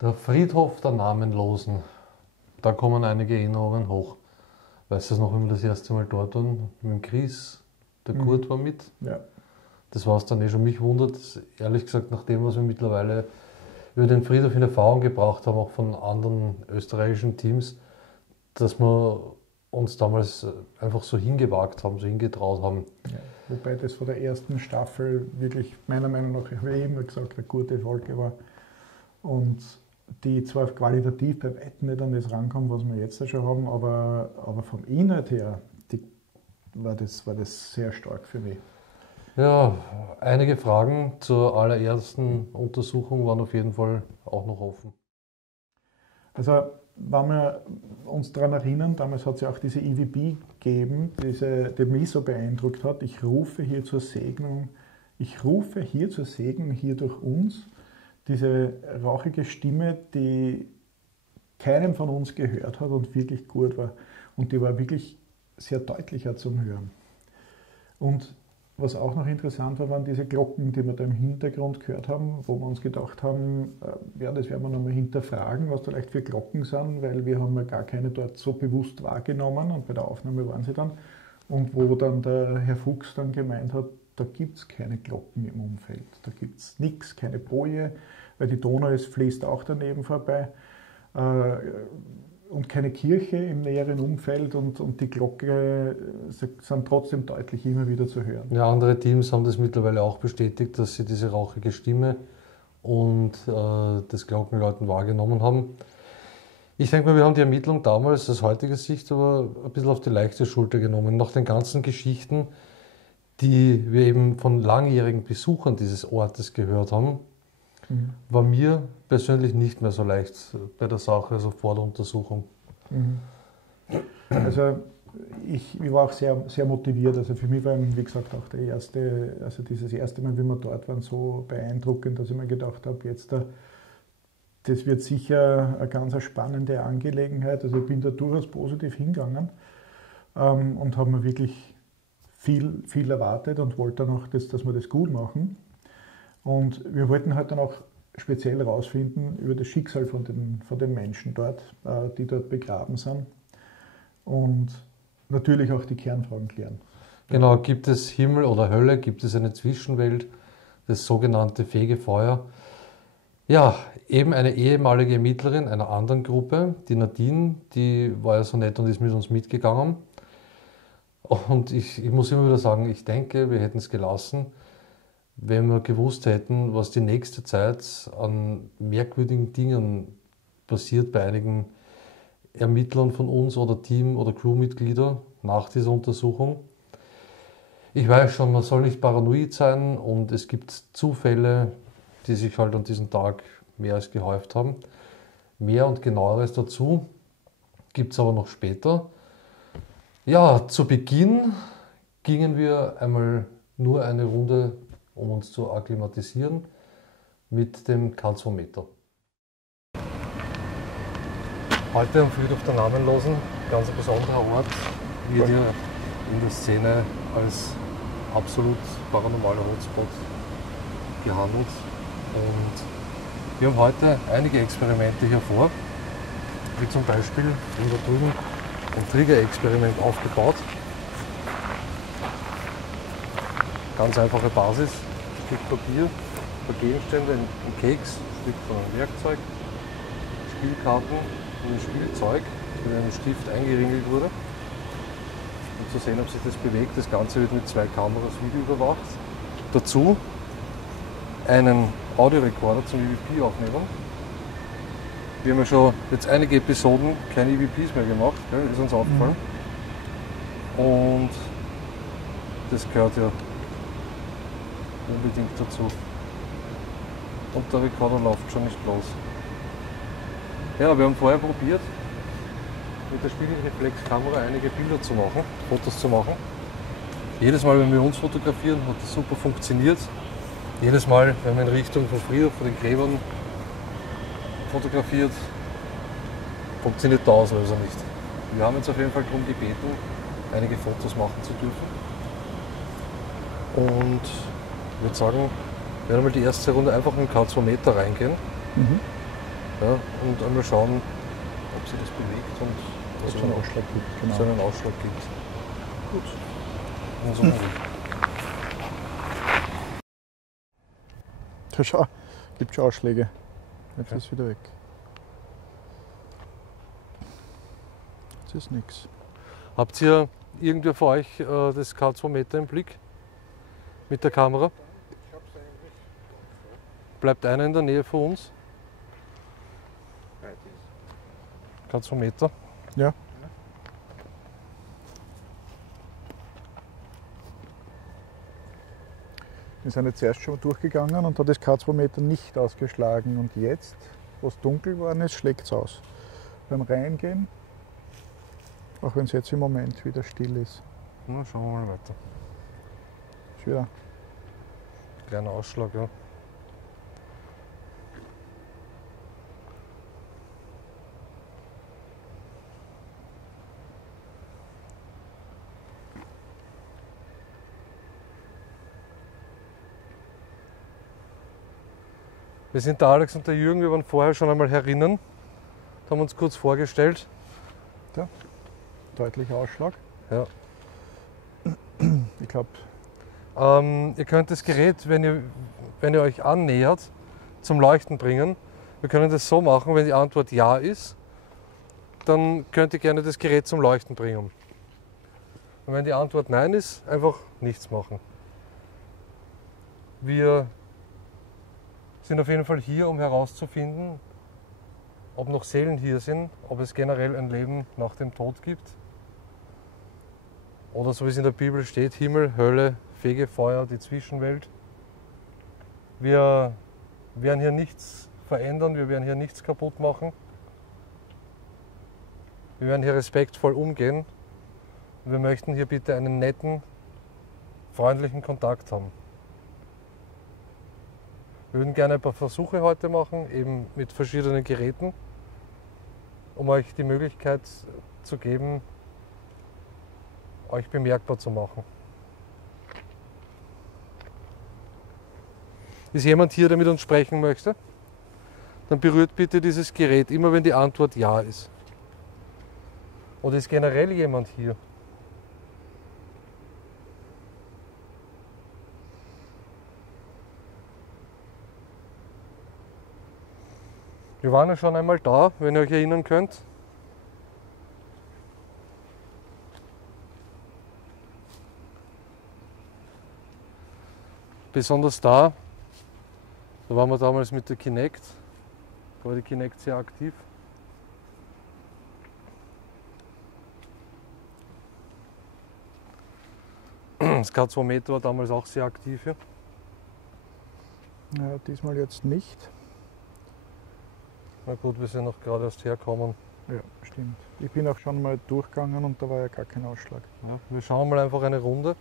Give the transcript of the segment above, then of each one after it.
Der Friedhof der Namenlosen, da kommen einige Erinnerungen hoch. Weißt du es noch, wenn wir das erste Mal dort waren, mit dem Chris, der Kurt war mit. Ja. Das war es dann eh schon. Mich wundert, ehrlich gesagt, nach dem, was wir mittlerweile über den Friedhof in Erfahrung gebracht haben, auch von anderen österreichischen Teams, dass wir uns damals einfach so hingewagt haben, so hingetraut haben. Ja. Wobei das von der ersten Staffel wirklich meiner Meinung nach, wie immer gesagt, eine gute Folge war. Und die zwar qualitativ bei weitem nicht an das rankommen, was wir jetzt schon haben, aber vom Inhalt her war das sehr stark für mich. Ja, einige Fragen zur allerersten Untersuchung waren auf jeden Fall auch noch offen. Also, wenn wir uns daran erinnern, damals hat es ja auch diese EVP gegeben, die mich so beeindruckt hat. Ich rufe hier zur Segnung hier durch uns. Diese rauchige Stimme, die keinem von uns gehört hat und wirklich gut war. Und die war wirklich sehr deutlicher zum Hören. Und was auch noch interessant war, waren diese Glocken, die wir da im Hintergrund gehört haben, wo wir uns gedacht haben, ja, das werden wir nochmal hinterfragen, was da vielleicht für Glocken sind, weil wir haben ja gar keine dort so bewusst wahrgenommen und bei der Aufnahme waren sie dann. Und wo dann der Herr Fuchs dann gemeint hat, da gibt es keine Glocken im Umfeld, da gibt es nichts, keine Boje, weil die Donau fließt auch daneben vorbei und keine Kirche im näheren Umfeld und die Glocke sind trotzdem deutlich immer wieder zu hören. Ja, andere Teams haben das mittlerweile auch bestätigt, dass sie diese rauchige Stimme und das Glockenläuten wahrgenommen haben. Ich denke mal, wir haben die Ermittlung damals aus heutiger Sicht aber ein bisschen auf die leichte Schulter genommen. Nach den ganzen Geschichten, die wir eben von langjährigen Besuchern dieses Ortes gehört haben, war mir persönlich nicht mehr so leicht bei der Sache, also vor der Untersuchung. Also ich war auch sehr, sehr motiviert. Also für mich war, wie gesagt, auch dieses erste Mal, wie wir dort waren, so beeindruckend, dass ich mir gedacht habe, jetzt das wird sicher eine ganz spannende Angelegenheit. Also ich bin da durchaus positiv hingegangen und habe mir wirklich viel erwartet und wollte dann auch, dass wir das gut machen. Und wir wollten halt dann auch speziell herausfinden über das Schicksal von den Menschen dort, die dort begraben sind. Und natürlich auch die Kernfragen klären. Genau, gibt es Himmel oder Hölle, gibt es eine Zwischenwelt, das sogenannte Fegefeuer. Ja, eben eine ehemalige Ermittlerin einer anderen Gruppe, die Nadine, die war ja so nett und ist mit uns mitgegangen. Und ich muss immer wieder sagen, ich denke, wir hätten es gelassen, wenn wir gewusst hätten, was die nächste Zeit an merkwürdigen Dingen passiert bei einigen Ermittlern von uns oder Team- oder Crewmitglieder nach dieser Untersuchung. Ich weiß schon, man soll nicht paranoid sein und es gibt Zufälle, die sich halt an diesem Tag mehr als gehäuft haben. Mehr und genaueres dazu gibt es aber noch später. Ja, zu Beginn gingen wir einmal nur eine Runde, um uns zu akklimatisieren, mit dem K2-Meter. Heute am Friedhof der Namenlosen, ganz ein besonderer Ort, wird hier in der Szene als absolut paranormaler Hotspot gehandelt. Und wir haben heute einige Experimente hier vor, wie zum Beispiel da drüben ein Trigger-Experiment aufgebaut. Ganz einfache Basis, ein Stück Papier, ein paar Gegenstände, ein Keks, ein Stück von einem Werkzeug, Spielkarten und ein Spielzeug, das mit einem Stift eingeringelt wurde. Um zu sehen, ob sich das bewegt. Das Ganze wird mit 2 Kameras Video überwacht. Dazu einen Audiorekorder zum EVP aufnehmen. Wir haben ja schon jetzt einige Episoden keine EVPs mehr gemacht, ist uns aufgefallen. Und das gehört ja unbedingt dazu. Und der Rekorder läuft schon nicht los. Ja, wir haben vorher probiert, mit der Spiegelreflexkamera einige Bilder zu machen, Fotos zu machen. Jedes Mal, wenn wir uns fotografieren, hat das super funktioniert. Jedes Mal, wenn wir in Richtung vom Friedhof, von den Gräbern fotografiert, funktioniert der Auslöser nicht. Wir haben jetzt auf jeden Fall darum gebeten, einige Fotos machen zu dürfen. Und ich würde sagen, wir werden mal die erste Runde einfach in den K2-Meter reingehen. Ja, und einmal schauen, ob sich das bewegt und was es einen Ausschlag gibt. Genau. So einen Ausschlag gibt. Gut. Und so Ja, schau, gibt schon Ausschläge. Jetzt ist es wieder weg. Jetzt ist nichts. Habt ihr irgendwer von euch das K2-Meter im Blick? Mit der Kamera? Bleibt einer in der Nähe von uns? K2-Meter? Ja. Wir sind jetzt erst schon durchgegangen und hat das K2-Meter nicht ausgeschlagen. Und jetzt, wo es dunkel geworden ist, schlägt es aus. Beim Reingehen, auch wenn es jetzt im Moment wieder still ist. Na, schauen wir mal weiter. Ist wieder. Kleiner Ausschlag, ja. Wir sind der Alex und der Jürgen, wir waren vorher schon einmal herinnen, haben uns kurz vorgestellt. Ja, deutlicher Ausschlag. Ja. Ich glaube. Ihr könnt das Gerät, wenn ihr euch annähert, zum Leuchten bringen. Wir können das so machen, wenn die Antwort Ja ist, dann könnt ihr gerne das Gerät zum Leuchten bringen. Und wenn die Antwort Nein ist, einfach nichts machen. Wir sind auf jeden Fall hier, um herauszufinden, ob noch Seelen hier sind, ob es generell ein Leben nach dem Tod gibt. Oder so wie es in der Bibel steht, Himmel, Hölle, Fegefeuer, die Zwischenwelt. Wir werden hier nichts verändern, wir werden hier nichts kaputt machen. Wir werden hier respektvoll umgehen. Und wir möchten hier bitte einen netten, freundlichen Kontakt haben. Wir würden gerne ein paar Versuche heute machen, eben mit verschiedenen Geräten, um euch die Möglichkeit zu geben, euch bemerkbar zu machen. Ist jemand hier, der mit uns sprechen möchte? Dann berührt bitte dieses Gerät, immer wenn die Antwort Ja ist. Oder ist generell jemand hier? Wir waren ja schon einmal da, wenn ihr euch erinnern könnt. Besonders da waren wir damals mit der Kinect. Da war die Kinect sehr aktiv. Das K2 war damals auch sehr aktiv hier. Ja, diesmal jetzt nicht. Na gut, wir sind noch gerade erst herkommen. Ja, stimmt. Ich bin auch schon mal durchgegangen und da war ja gar kein Ausschlag. Ja, wir schauen mal einfach eine Runde.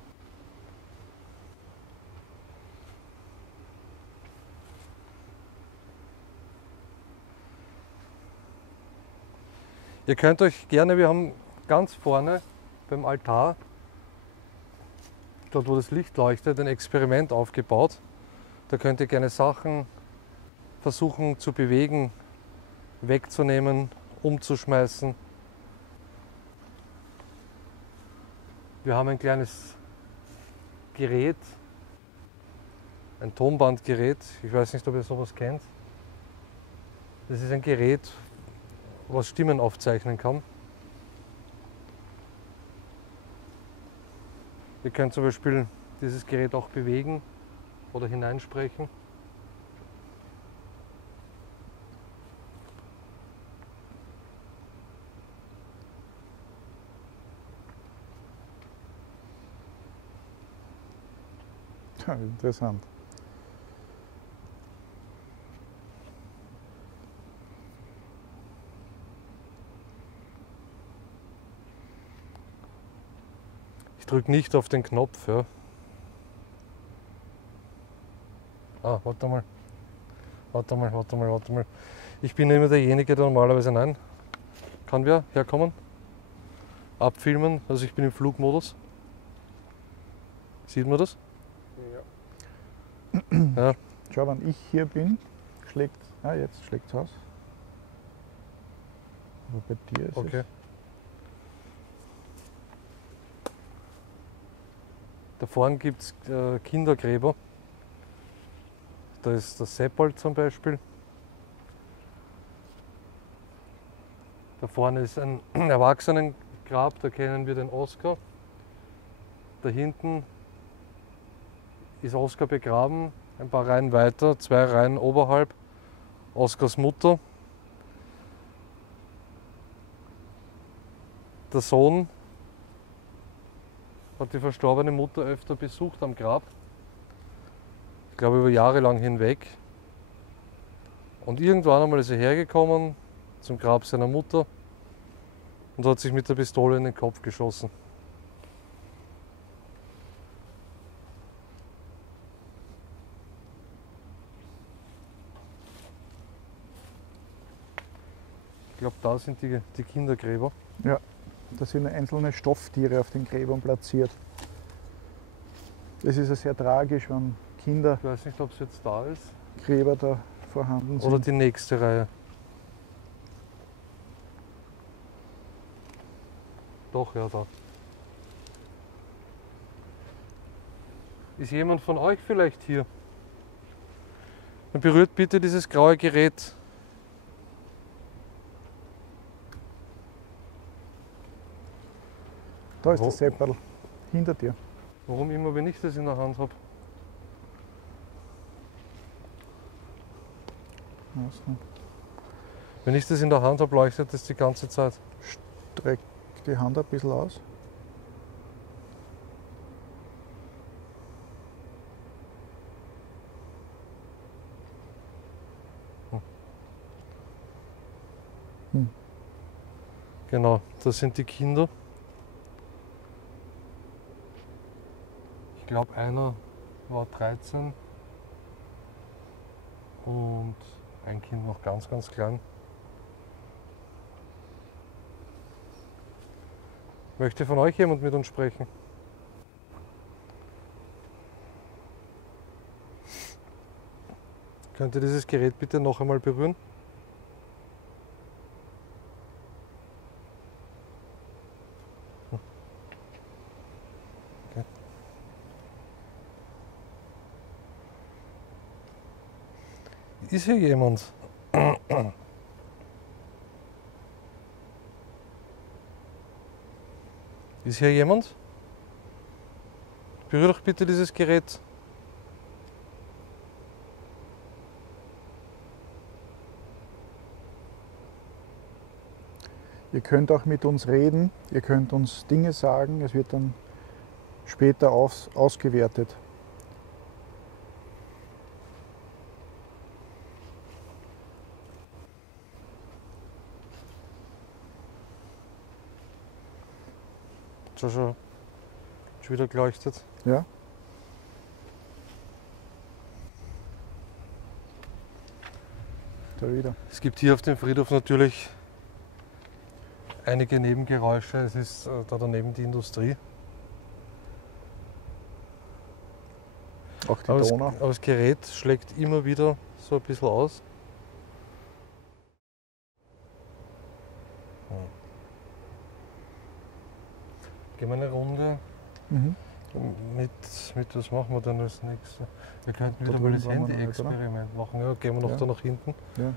Ihr könnt euch gerne, wir haben ganz vorne beim Altar, dort wo das Licht leuchtet, ein Experiment aufgebaut. Da könnt ihr gerne Sachen versuchen zu bewegen, wegzunehmen, umzuschmeißen. Wir haben ein kleines Gerät, ein Tonbandgerät. Ich weiß nicht, ob ihr sowas kennt. Das ist ein Gerät, was Stimmen aufzeichnen kann. Ihr könnt zum Beispiel dieses Gerät auch bewegen oder hineinsprechen. Ja, interessant. Ich drücke nicht auf den Knopf. Ja. Ah, warte mal. Warte mal. Ich bin immer derjenige, der normalerweise nein. Kann wer herkommen? Abfilmen, also ich bin im Flugmodus. Sieht man das? Ja. Schau, wenn ich hier bin, schlägt. Ah, jetzt schlägt es aus. Aber bei dir ist Okay. es. Da vorne gibt es Kindergräber. Da ist das Seppald zum Beispiel. Da vorne ist ein Erwachsenengrab, da kennen wir den Oskar. Da hinten ist Oskar begraben, ein paar Reihen weiter, 2 Reihen oberhalb, Oskars Mutter. Der Sohn hat die verstorbene Mutter öfter besucht am Grab. Ich glaube über Jahre lang hinweg. Und irgendwann einmal ist er hergekommen zum Grab seiner Mutter und hat sich mit der Pistole in den Kopf geschossen. Ich glaube, da sind die Kindergräber. Ja, da sind einzelne Stofftiere auf den Gräbern platziert. Es ist ja sehr tragisch, wenn Ich weiß nicht, ob es jetzt da ist. Kindergräber da vorhanden sind. Oder die nächste Reihe. Doch, ja, da. Ist jemand von euch vielleicht hier? Dann berührt bitte dieses graue Gerät. Da ist Wo- das Sepperl hinter dir. Warum immer, wenn ich das in der Hand habe? Also, Wenn ich das in der Hand habe, leuchtet das die ganze Zeit. streck die Hand ein bisschen aus. Genau, das sind die Kinder. Ich glaube, einer war 13 und ein Kind noch ganz, ganz klein. Möchte von euch jemand mit uns sprechen? Könnt ihr dieses Gerät bitte noch einmal berühren? Okay. Ist hier jemand? Ist hier jemand? Berühr doch bitte dieses Gerät. Ihr könnt auch mit uns reden, ihr könnt uns Dinge sagen, es wird dann später ausgewertet. Schon wieder geleuchtet. Ja? Da wieder. Es gibt hier auf dem Friedhof natürlich einige Nebengeräusche. Es ist da daneben die Industrie. Auch die Aber Donau. aber das Gerät schlägt immer wieder so ein bisschen aus. Gehen wir eine Runde. Mhm. Mit was machen wir dann als nächstes? Wir könnten Da wieder mal drüben das waren wir noch nicht, Handy-Experiment machen. Ja, gehen wir noch Ja. da nach hinten. Ja.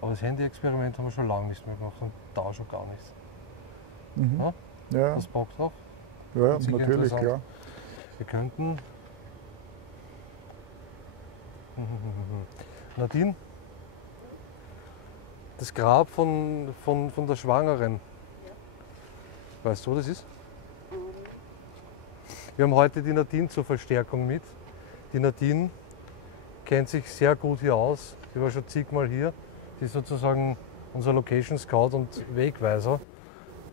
Aber das Handy-Experiment haben wir schon lange nicht mehr gemacht und da schon gar nicht. Mhm. Ja? Ja, Das packt auch. ja, sicher natürlich, interessant. klar. Wir könnten. Nadine, das Grab von der Schwangeren. Weißt du, wo das ist? Wir haben heute die Nadine zur Verstärkung mit. Die Nadine kennt sich sehr gut hier aus. Die war schon zigmal hier. Die ist sozusagen unser Location Scout und Wegweiser.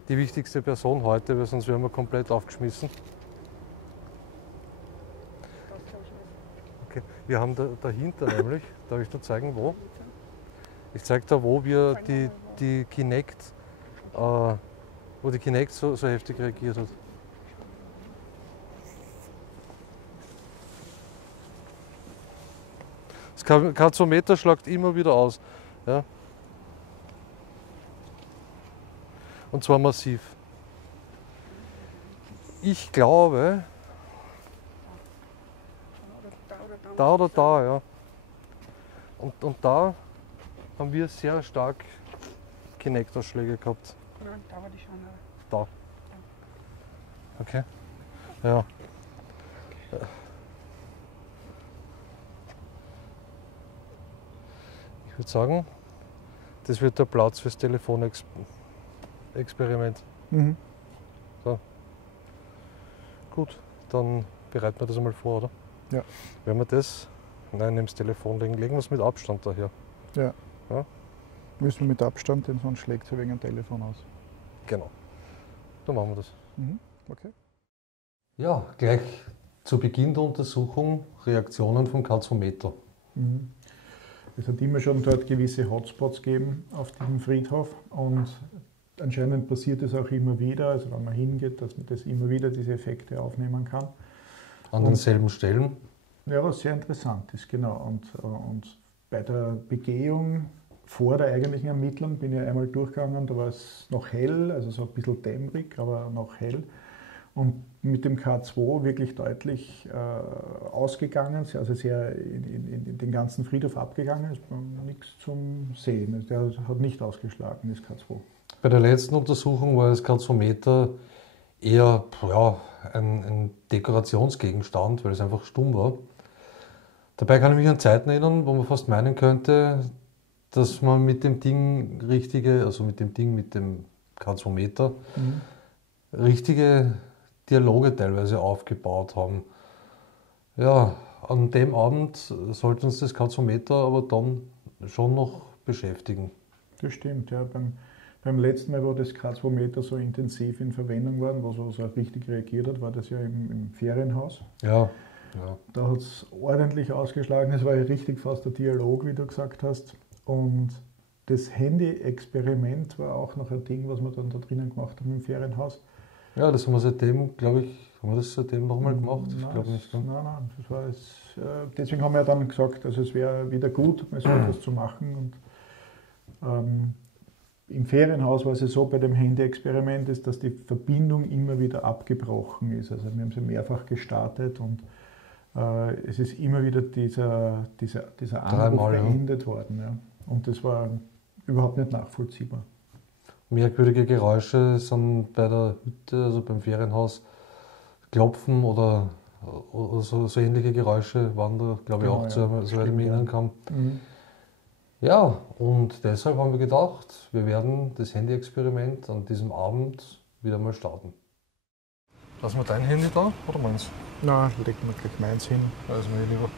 Die wichtigste Person heute, weil sonst wären wir komplett aufgeschmissen. Okay. Wir haben dahinter nämlich, darf ich dir zeigen, wo? Ich zeige da, wo wir die Kinect, wo die Kinect so heftig reagiert hat. Das Katzometer schlagt immer wieder aus. Ja? Und zwar massiv. Ich glaube, da oder da, ja. Und da haben wir sehr stark Kinect-Ausschläge gehabt. Nein, da war die Schwangere. Da. Okay. Ja. Ich würde sagen, das wird der Platz fürs Telefonexperiment. Mhm. Gut, dann bereiten wir das einmal vor, oder? Ja. Wenn wir das, nein, neben das Telefon legen, legen wir es mit Abstand daher. Ja. Ja? Müssen wir mit Abstand, denn sonst schlägt es ja wegen dem Telefon aus. Genau. Dann machen wir das. Mhm. Okay. Ja, gleich zu Beginn der Untersuchung Reaktionen vom Katzometer. Mhm. Es hat immer schon dort gewisse Hotspots gegeben auf diesem Friedhof und anscheinend passiert es auch immer wieder, also wenn man hingeht, dass man das immer wieder diese Effekte aufnehmen kann. An denselben Stellen. Ja, was sehr interessant ist, genau. Und bei der Begehung vor der eigentlichen Ermittlung bin ich einmal durchgegangen, da war es noch hell, also so ein bisschen dämmerig, aber noch hell. Und mit dem K2 wirklich deutlich ausgegangen, also sehr in den ganzen Friedhof abgegangen, ist nichts zum Sehen. Der hat nicht ausgeschlagen, das K2. Bei der letzten Untersuchung war das Katzometer eher ein Dekorationsgegenstand, weil es einfach stumm war. Dabei kann ich mich an Zeiten erinnern, wo man fast meinen könnte, dass man mit dem Ding mit dem Katzometer, richtige Dialoge teilweise aufgebaut haben. Ja, an dem Abend sollte uns das Katzometer aber dann schon noch beschäftigen. Das stimmt, ja. Beim letzten Mal, wo das K2-Meter so intensiv in Verwendung war, wo es auch richtig reagiert hat, war das ja im Ferienhaus. Ja. Da hat es ordentlich ausgeschlagen. Es war ja richtig fast der Dialog, wie du gesagt hast. Und das Handy-Experiment war auch noch ein Ding, was wir dann da drinnen gemacht haben im Ferienhaus. Ja, das haben wir seitdem, glaube ich, Haben wir das seitdem nochmal gemacht? Ich glaube nicht. Ne? Nein, das war jetzt, deswegen haben wir dann gesagt, also es wäre wieder gut, mal so etwas zu machen. Und im Ferienhaus war es ja so bei dem Handy-Experiment, ist, dass die Verbindung immer wieder abgebrochen ist. Also wir haben sie mehrfach gestartet und es ist immer wieder dieser Anruf beendet worden. Ja. Und das war überhaupt nicht nachvollziehbar. Merkwürdige Geräusche sind bei der Hütte, also beim Ferienhaus, Klopfen oder so ähnliche Geräusche waren da, glaube ich, auch soweit ich mich erinnern kann. Mhm. Ja, und deshalb haben wir gedacht, wir werden das Handy-Experiment an diesem Abend wieder mal starten. Lassen wir dein Handy da oder meins? Nein, leg mir gleich meins hin. Also mir lieber.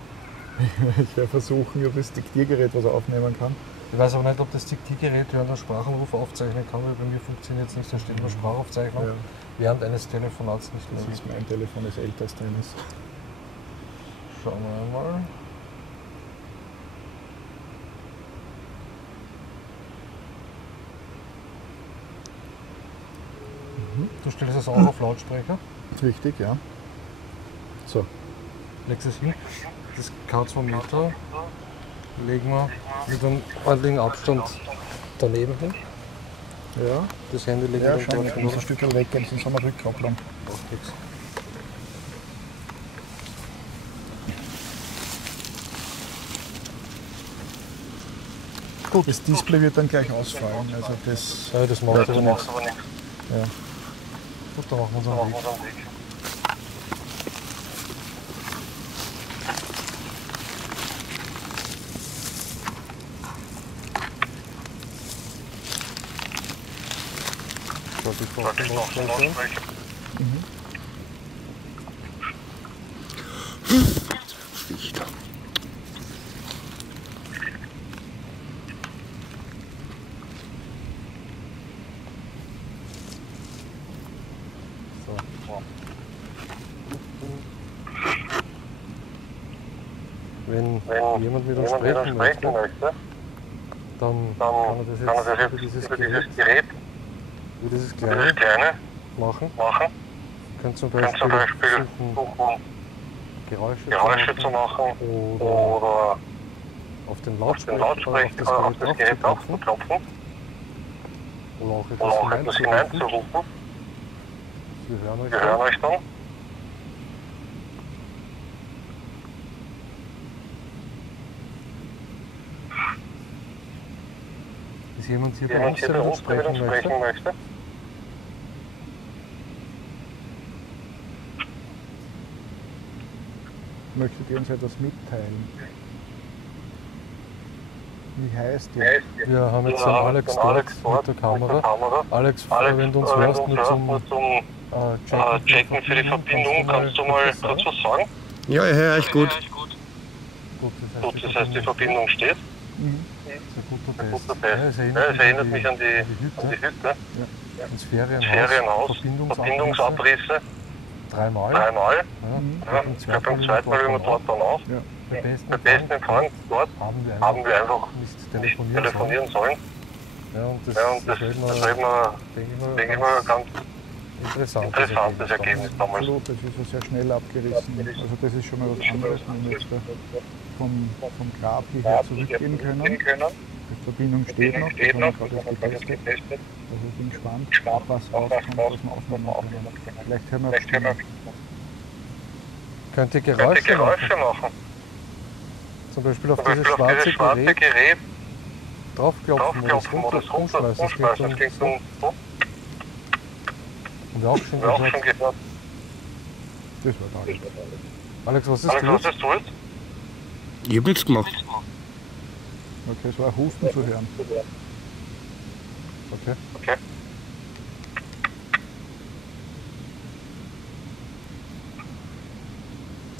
Ich werde versuchen, ob das Diktiergerät was aufnehmen kann. Ich weiß aber nicht, ob das Diktiergerät während der Sprachanruf aufzeichnen kann, weil bei mir funktioniert es nicht, da steht nur Sprachaufzeichnung. Ja. Während eines Telefonats nicht mehr. Das ist mein Telefon, das älter als deines. Schauen wir einmal. Du stellst es auch auf Lautsprecher. Richtig, ja. So. Legst es hin. Das K2-Meter legen wir mit einem ordentlichen Abstand daneben hin. Ja. Das Handy legen wir dann dort. Muss ein Stückchen weggehen, sonst haben wir Rückkopplung. Gut. Das Display wird dann gleich ausfallen. Also das macht aber nichts. Ja. Gut, dann machen wir unseren Weg. Die Lautsprecher. Lichter. Wenn jemand mit uns sprechen möchte, dann kann er das jetzt über dieses Gerät, über dieses kleine machen. Könnt zum Beispiel versuchen, Geräusche zu machen oder auf den Lautsprecher auf das Gerät drauf zu klopfen oder auch etwas hineinzurufen. Wir hören euch dann. Ist jemand hier bei uns, der mit uns sprechen möchte? Möchtet ihr uns etwas mitteilen? Wie heißt ihr? Wir haben jetzt den Alex dort mit der Kamera. Alex, wenn du uns hörst, nur zum Checken für die Verbindung, kannst du mal kurz was sagen? Ja, ich höre euch gut. Gut, das heißt, die Verbindung steht. Mhm. Das ist ein guter Test. Ja, es erinnert mich an die Hütte. Ja. Das Ferienhaus. Verbindungsabrisse. Dreimal. Ja. Beim zweiten Mal, wenn wir dort dann auf. Ja. Bei besten Empfang dort haben wir einfach nicht telefonieren sollen. Ja, und das wird man, denke ich mal, ganz interessantes Ergebnis damals. Absolut, das ist ja sehr schnell abgerissen. Also das ist schon mal was anderes, wenn wir jetzt vom Grab hierher zurückgehen können. Die Verbindung steht noch, das haben wir gerade getestet. Also ich bin gespannt, was rauskommt, was wir aufnehmen können. Vielleicht hören wir auf Stimme. Könnt ihr Geräusche machen? Zum Beispiel auf dieses schwarze Gerät draufklopfen oder es runterschmeißen. Das klingt so. Haben wir auch schon gehört. Das war toll. Alex, was ist du jetzt? Ich hab nichts gemacht. Okay, es war Husten zu hören. Okay.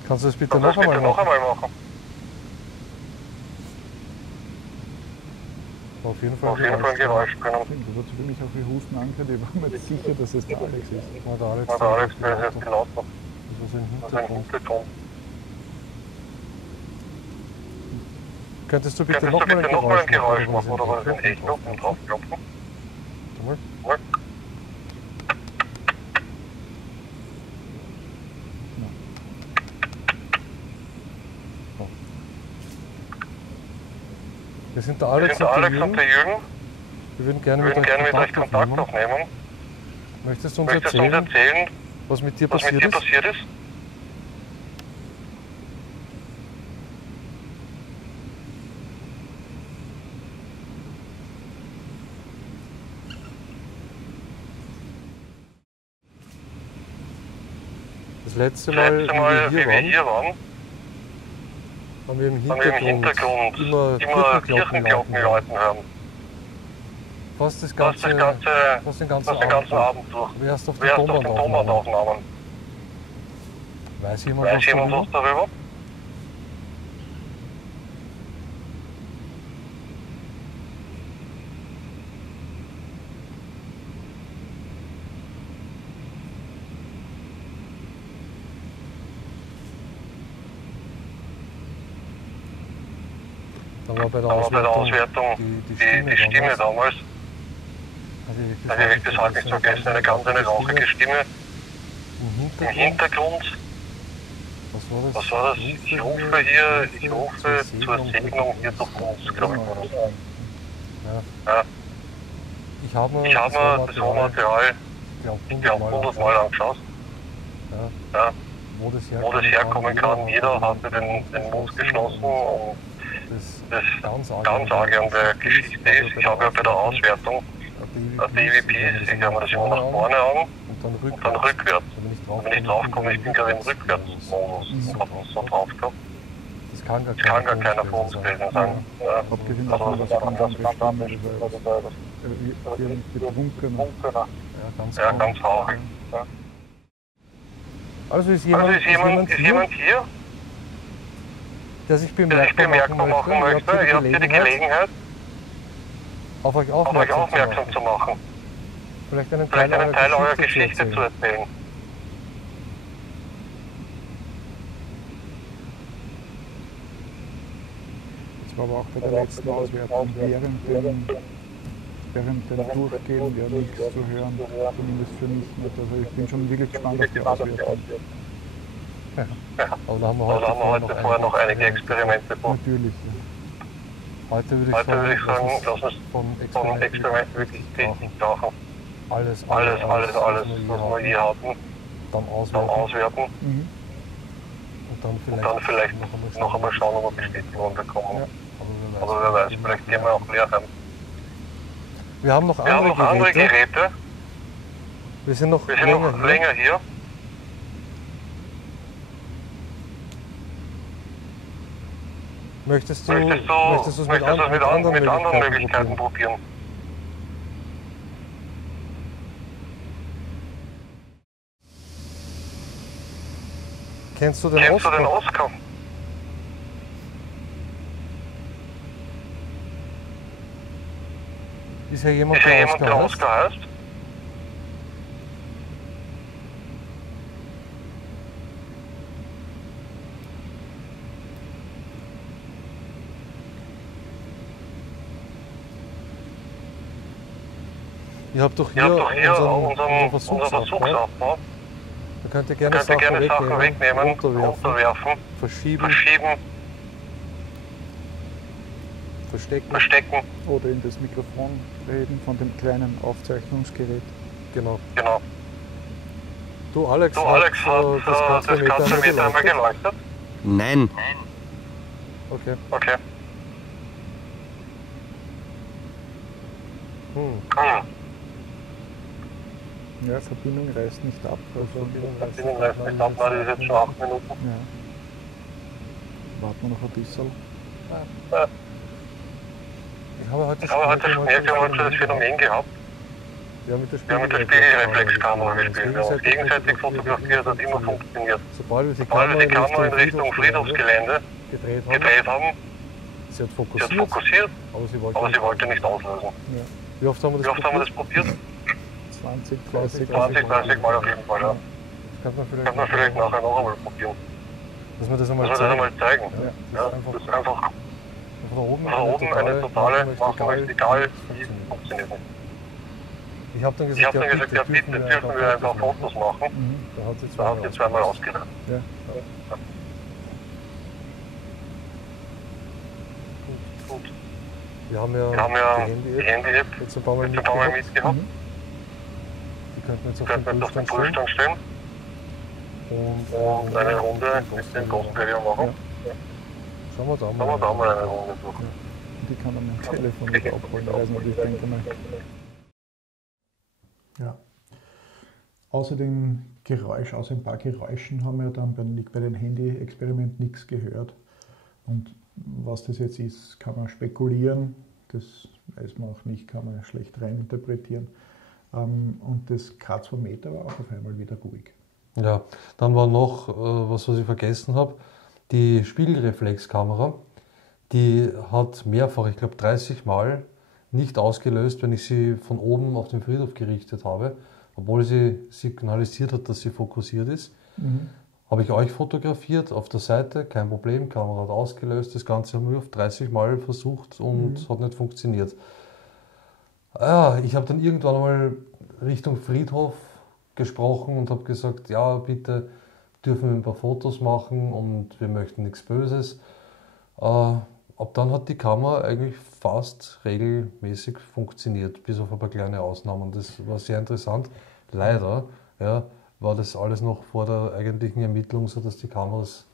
Kannst du das bitte noch einmal machen? Auf jeden Fall ein Geräusch können. Das hat sich für mich auch wie Husten angehört. Ich war mir nicht sicher, dass es der Alex ist. Der Alex, der ist jetzt laut noch. Das ist ein Hintergrund. Könntest du bitte noch mal ein Geräusch machen oder was in echt noch und draufklopfen? Wir sind der Wir Alex sind der und der Alex und Jürgen. der Jürgen. Wir würden gerne Wir mit würden gerne mit euch euch Kontakt Kontakt aufnehmen. aufnehmen. Möchtest du uns Möchtest du uns erzählen, erzählen, was mit dir was mit passiert dir ist? passiert ist? Das letzte Das Mal, letzte Mal, wie wir hier waren, haben wir im haben wir im Hintergrund Hintergrund immer immer Kirchenglocken läuten hören. Fast den Fast den ganzen Abend durch. Erst auf die Erst auf den Tonbandaufnahmen. Tonbandaufnahmen. Weiß jemand Weiß was jemand was darüber? darüber? Da war bei der Aber bei der Auswertung Auswertung die die Stimme damals, Habe habe ich das halb nicht vergessen, eine ganz rauchige Stimme im im Hintergrund. Was war das? Ich rufe hier, ich rufe zur Segnung hier durch uns, glaube ich. War das. Ja. Ja. Ich habe mir Ich habe mir das Rohmaterial, ich ich glaube, 100 Mal angeschaut. Ja. Ja. Wo das Wo das herkommen kann. Jeder hatte den Mund geschlossen und das das ganz arge an der Geschichte ist, ich habe ja bei der Auswertung die EVPs, ich höre mir das immer nach vorne an und dann und dann rückwärts. Und Wenn ich draufkomme, ich bin gerade im Rückwärtsmodus so drauf gehabt. Das kann Das kann gar keiner von uns gewesen sein. Ja. Abgesehen davon, dass ganz andere Stimme, wir nicht betrunken. Ja, ganz rauchig. Also ist Also ist jemand jemand hier, der sich der sich bemerkbar machen möchte. Ihr habt hier die Gelegenheit, auf euch auf euch aufmerksam aufmerksam zu machen. Vielleicht einen Vielleicht einen Teil eurer Geschichte Geschichte zu erzählen. Das war aber auch bei der letzten Auswertung während dem Durchgehen ja nichts zu hören, zumindest für mich nicht. Also ich bin schon wirklich gespannt auf die Auswertung. Ja. Aber da haben wir Also haben wir heute vorher noch einige Experimente vor. Natürlich. Heute würde Heute würde ich sagen, lass uns von von Experimenten wirklich tätig tauchen. alles, Was wir je hatten, dann dann auswerten auswerten Mhm. und dann und dann vielleicht noch einmal schauen, ob wir Bestätigung bekommen. Aber wer weiß, vielleicht gehen wir auch leer heim. Wir haben noch Wir haben noch andere Geräte. Geräte. Wir sind noch Wir sind noch länger hier. Möchtest du Möchtest es du es mit anderen Möglichkeiten probieren? Kennst du den Kennst du den Oscar? Oscar? Ist ja jemand, Ist ja der jemand, der Oscar heißt? Oscar heißt? Ihr habt doch Ihr hier, habt doch hier unseren unseren Versuchsaufbau. Versuchsaufbau. Da könnt ihr Könnt gerne ihr gerne Sachen wegnehmen, runterwerfen, runterwerfen, verschieben, verschieben, verstecken. verstecken. Oder in das Mikrofon reden von dem kleinen Aufzeichnungsgerät. Genau. Genau. Du Alex, Du Alex, hat das das Katzenmeter einmal geleuchtet? Nein. Okay. Okay. Hm. Ja, Verbindung reißt nicht ab. Also, Ich bin in Leipzig, das ist jetzt schon 8 Minuten. ja. Warten wir noch ein bisschen. Ich habe heute Ich habe heute schon mehrmals das Phänomen gehabt. Wir haben mit der Wir haben mit der Spiegelreflexkamera gespielt. Wir haben uns gegenseitig fotografiert, hat immer funktioniert. Sobald wir die Weil wir die Kamera Kamera in Richtung Friedhofsgelände gedreht haben, sie hat sie hat fokussiert, fokussiert, aber sie aber sie wollte nicht auslösen. Ja. Wie oft haben wir Wie das oft haben wir das probiert? 20, 30, 20, 30 Mal auf jeden Fall, ja. Das Kann man vielleicht nachher noch einmal probieren. dass wir das Dass einmal wir das zeigen. einmal zeigen. Ja, Ja, das ist einfach von von oben eine totale, machen möchte, egal wie, funktioniert nicht. Ich habe dann Ich habe gesagt, dann gesagt, ja bitte dürfen wir einfach Fotos machen. Mhm. Da hat sie Da habt ihr zweimal ausgedacht. Ja. Gut. Wir haben ja die Handy-App jetzt ein paar Mal mitgehabt. Die könnten wir jetzt auf den Prüfstand stellen. Und eine Runde mit dem Ghost-Radio machen. Ja. Schauen wir da mal eine Runde durch. Ja. Die kann man mit dem Telefon wieder abholen, weiß man, ich denke mal. Ja. Außer ein paar Geräuschen haben wir dann bei den Handy-Experimenten nichts gehört. Und was das jetzt ist, kann man spekulieren. Das weiß man auch nicht, kann man schlecht reininterpretieren. Und das K2-Meter war auch auf einmal wieder ruhig. Ja, dann war noch was ich vergessen habe, die Spiegelreflexkamera. Die hat mehrfach, ich glaube 30 Mal, nicht ausgelöst, wenn ich sie von oben auf den Friedhof gerichtet habe, obwohl sie signalisiert hat, dass sie fokussiert ist. Habe ich euch fotografiert auf der Seite, kein Problem, Kamera hat ausgelöst, das Ganze haben wir auf 30 Mal versucht und hat nicht funktioniert. Ja, ich habe dann irgendwann einmal Richtung Friedhof gesprochen und habe gesagt, ja bitte dürfen wir ein paar Fotos machen und wir möchten nichts Böses. Ab dann hat die Kamera eigentlich fast regelmäßig funktioniert, bis auf ein paar kleine Ausnahmen. Das war sehr interessant. Leider war das alles noch vor der eigentlichen Ermittlung, so dass die Kameras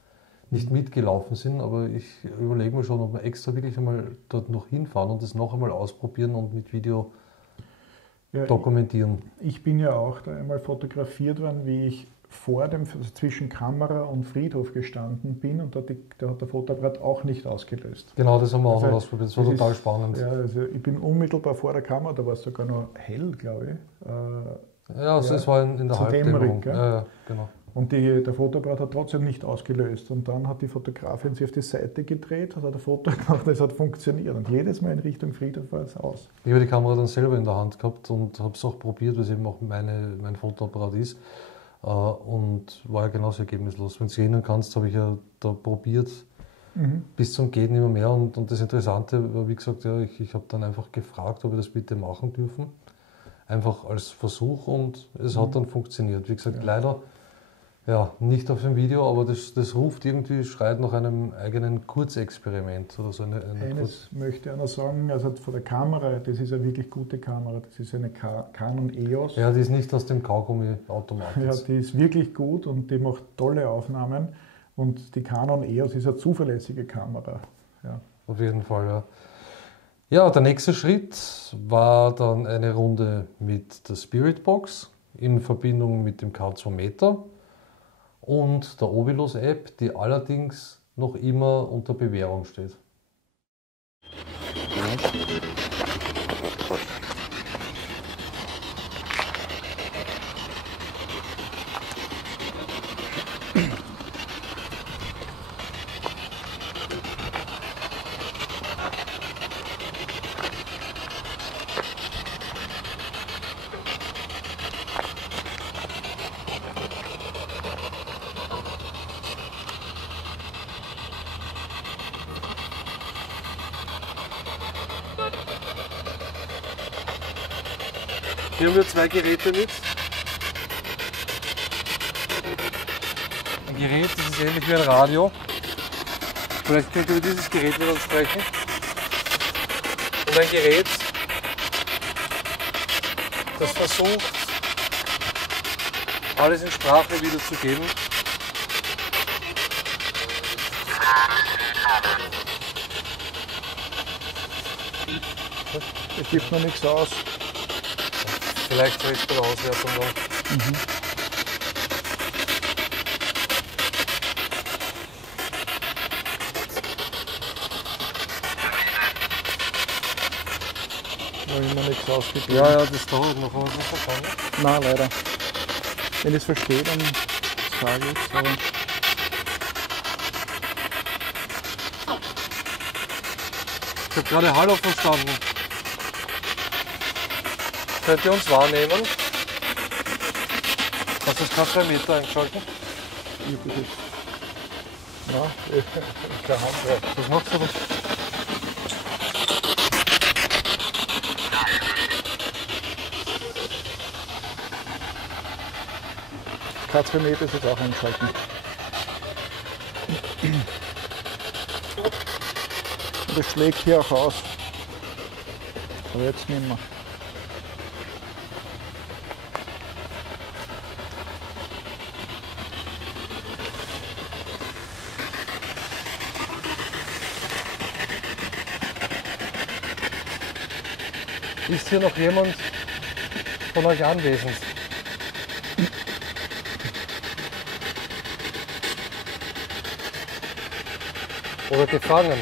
nicht mitgelaufen sind. Aber ich überlege mir schon, ob wir extra wirklich einmal dort noch hinfahren und das noch einmal ausprobieren und mit Video dokumentieren. Ich bin ja auch da einmal fotografiert worden, wie ich zwischen Kamera und Friedhof gestanden bin und da hat der Fotoapparat auch nicht ausgelöst. Genau, das haben wir auch noch ausprobiert, das war total spannend. Ja, also ich bin unmittelbar vor der Kamera, da war es sogar noch hell, glaube ich. Es war in der Halbdämmerung. Ja, genau. Und der Fotoapparat hat trotzdem nicht ausgelöst und dann hat die Fotografin sich auf die Seite gedreht, hat ein Foto gemacht, es hat funktioniert und jedes Mal in Richtung Friedhof war es aus. Ich habe die Kamera dann selber in der Hand gehabt und habe es auch probiert, weil es eben auch mein Fotoapparat ist. Und war ja genauso ergebnislos. Wenn du dich erinnern kannst, habe ich ja da probiert, bis zum Geht nicht mehr. Und das Interessante war, wie gesagt, ich habe dann einfach gefragt, ob wir das bitte machen dürfen. Einfach als Versuch und es hat dann funktioniert. Wie gesagt, leider nicht auf dem Video, aber das ruft irgendwie, schreit nach einem eigenen Kurzexperiment oder so. Eines möchte ich noch sagen, also von der Kamera, das ist eine wirklich gute Kamera, das ist eine Canon EOS. Ja, die ist nicht aus dem Kaugummi-Automat. Ja, die ist wirklich gut und die macht tolle Aufnahmen und die Canon EOS ist eine zuverlässige Kamera. Ja. Auf jeden Fall, ja. Ja, der nächste Schritt war dann eine Runde mit der Spiritbox in Verbindung mit dem K2-Meter. Und der Ovilus-App, die allerdings noch immer unter Bewährung steht. Hier haben wir zwei Geräte mit. Ein Gerät, das ist ähnlich wie ein Radio. Vielleicht könnt ihr über dieses Gerät mit uns sprechen. Und ein Gerät, das versucht, alles in Sprache wiederzugeben. Es gibt noch nichts aus. Vielleicht recht bei der Auswertung noch. Noch immer nichts ausgegeben. Ja, das dauert noch, aber das verstanden. Nein, leider. Wenn ich es verstehe, dann sage ich es. Aber ich habe gerade Hallo verstanden. Könnt ihr uns wahrnehmen? Hast du das K2-Meter eingeschaltet? ich habe das jetzt. Ja, keine Hand drauf. Was machst du da? K2-Meter ist jetzt auch einschalten. Und das schlägt hier auch aus. Aber jetzt nicht mehr. Ist hier noch jemand von euch anwesend? Oder gefangen?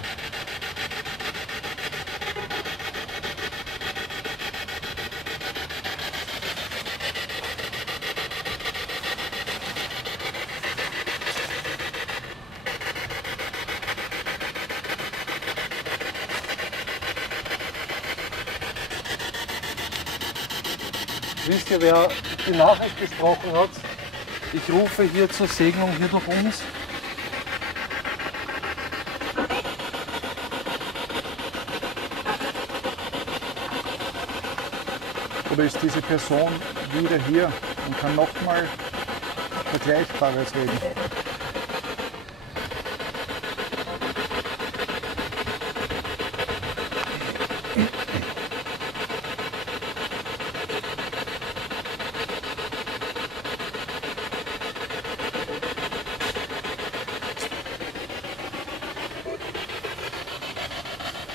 Wisst ihr, wer die Nachricht gesprochen hat? Ich rufe hier zur Segnung hier durch uns. Oder ist diese Person wieder hier und kann nochmal Vergleichbares reden?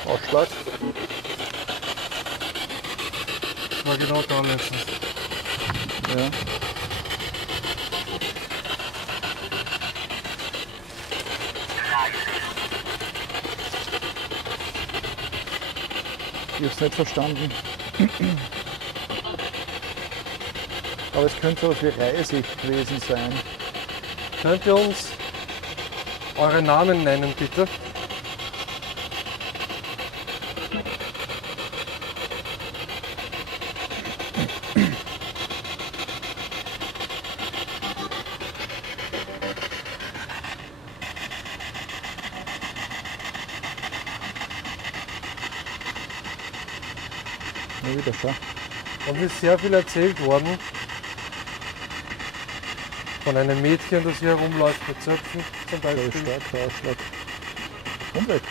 Ausschlag. Das war genau da letztens. Ja. Ich habe es nicht verstanden. Aber es könnte so was wie Reisig gewesen sein. Könnt ihr uns eure Namen nennen, bitte? Ja, wieder schon. Und ist sehr viel erzählt worden von einem Mädchen, das hier herumläuft mit Zöpfen zum Da ist Beispiel. stark der Ausschlag. Und weg.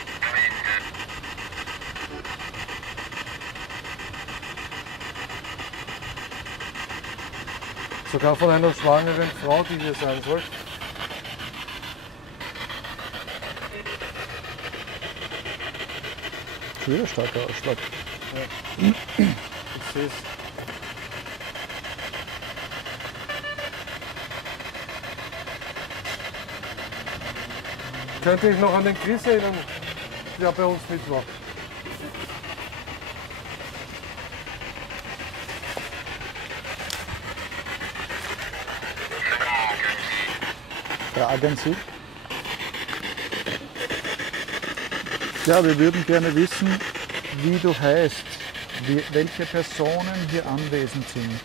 Sogar von einer schwangeren Frau, die hier sein soll. Schon wieder starker Ausschlag. Ich sehe es. Könnt ihr euch noch an den Chris erinnern, der bei uns mit war? Tragen Sie? Ja, wir würden gerne wissen, wie du heißt, welche Personen hier anwesend sind.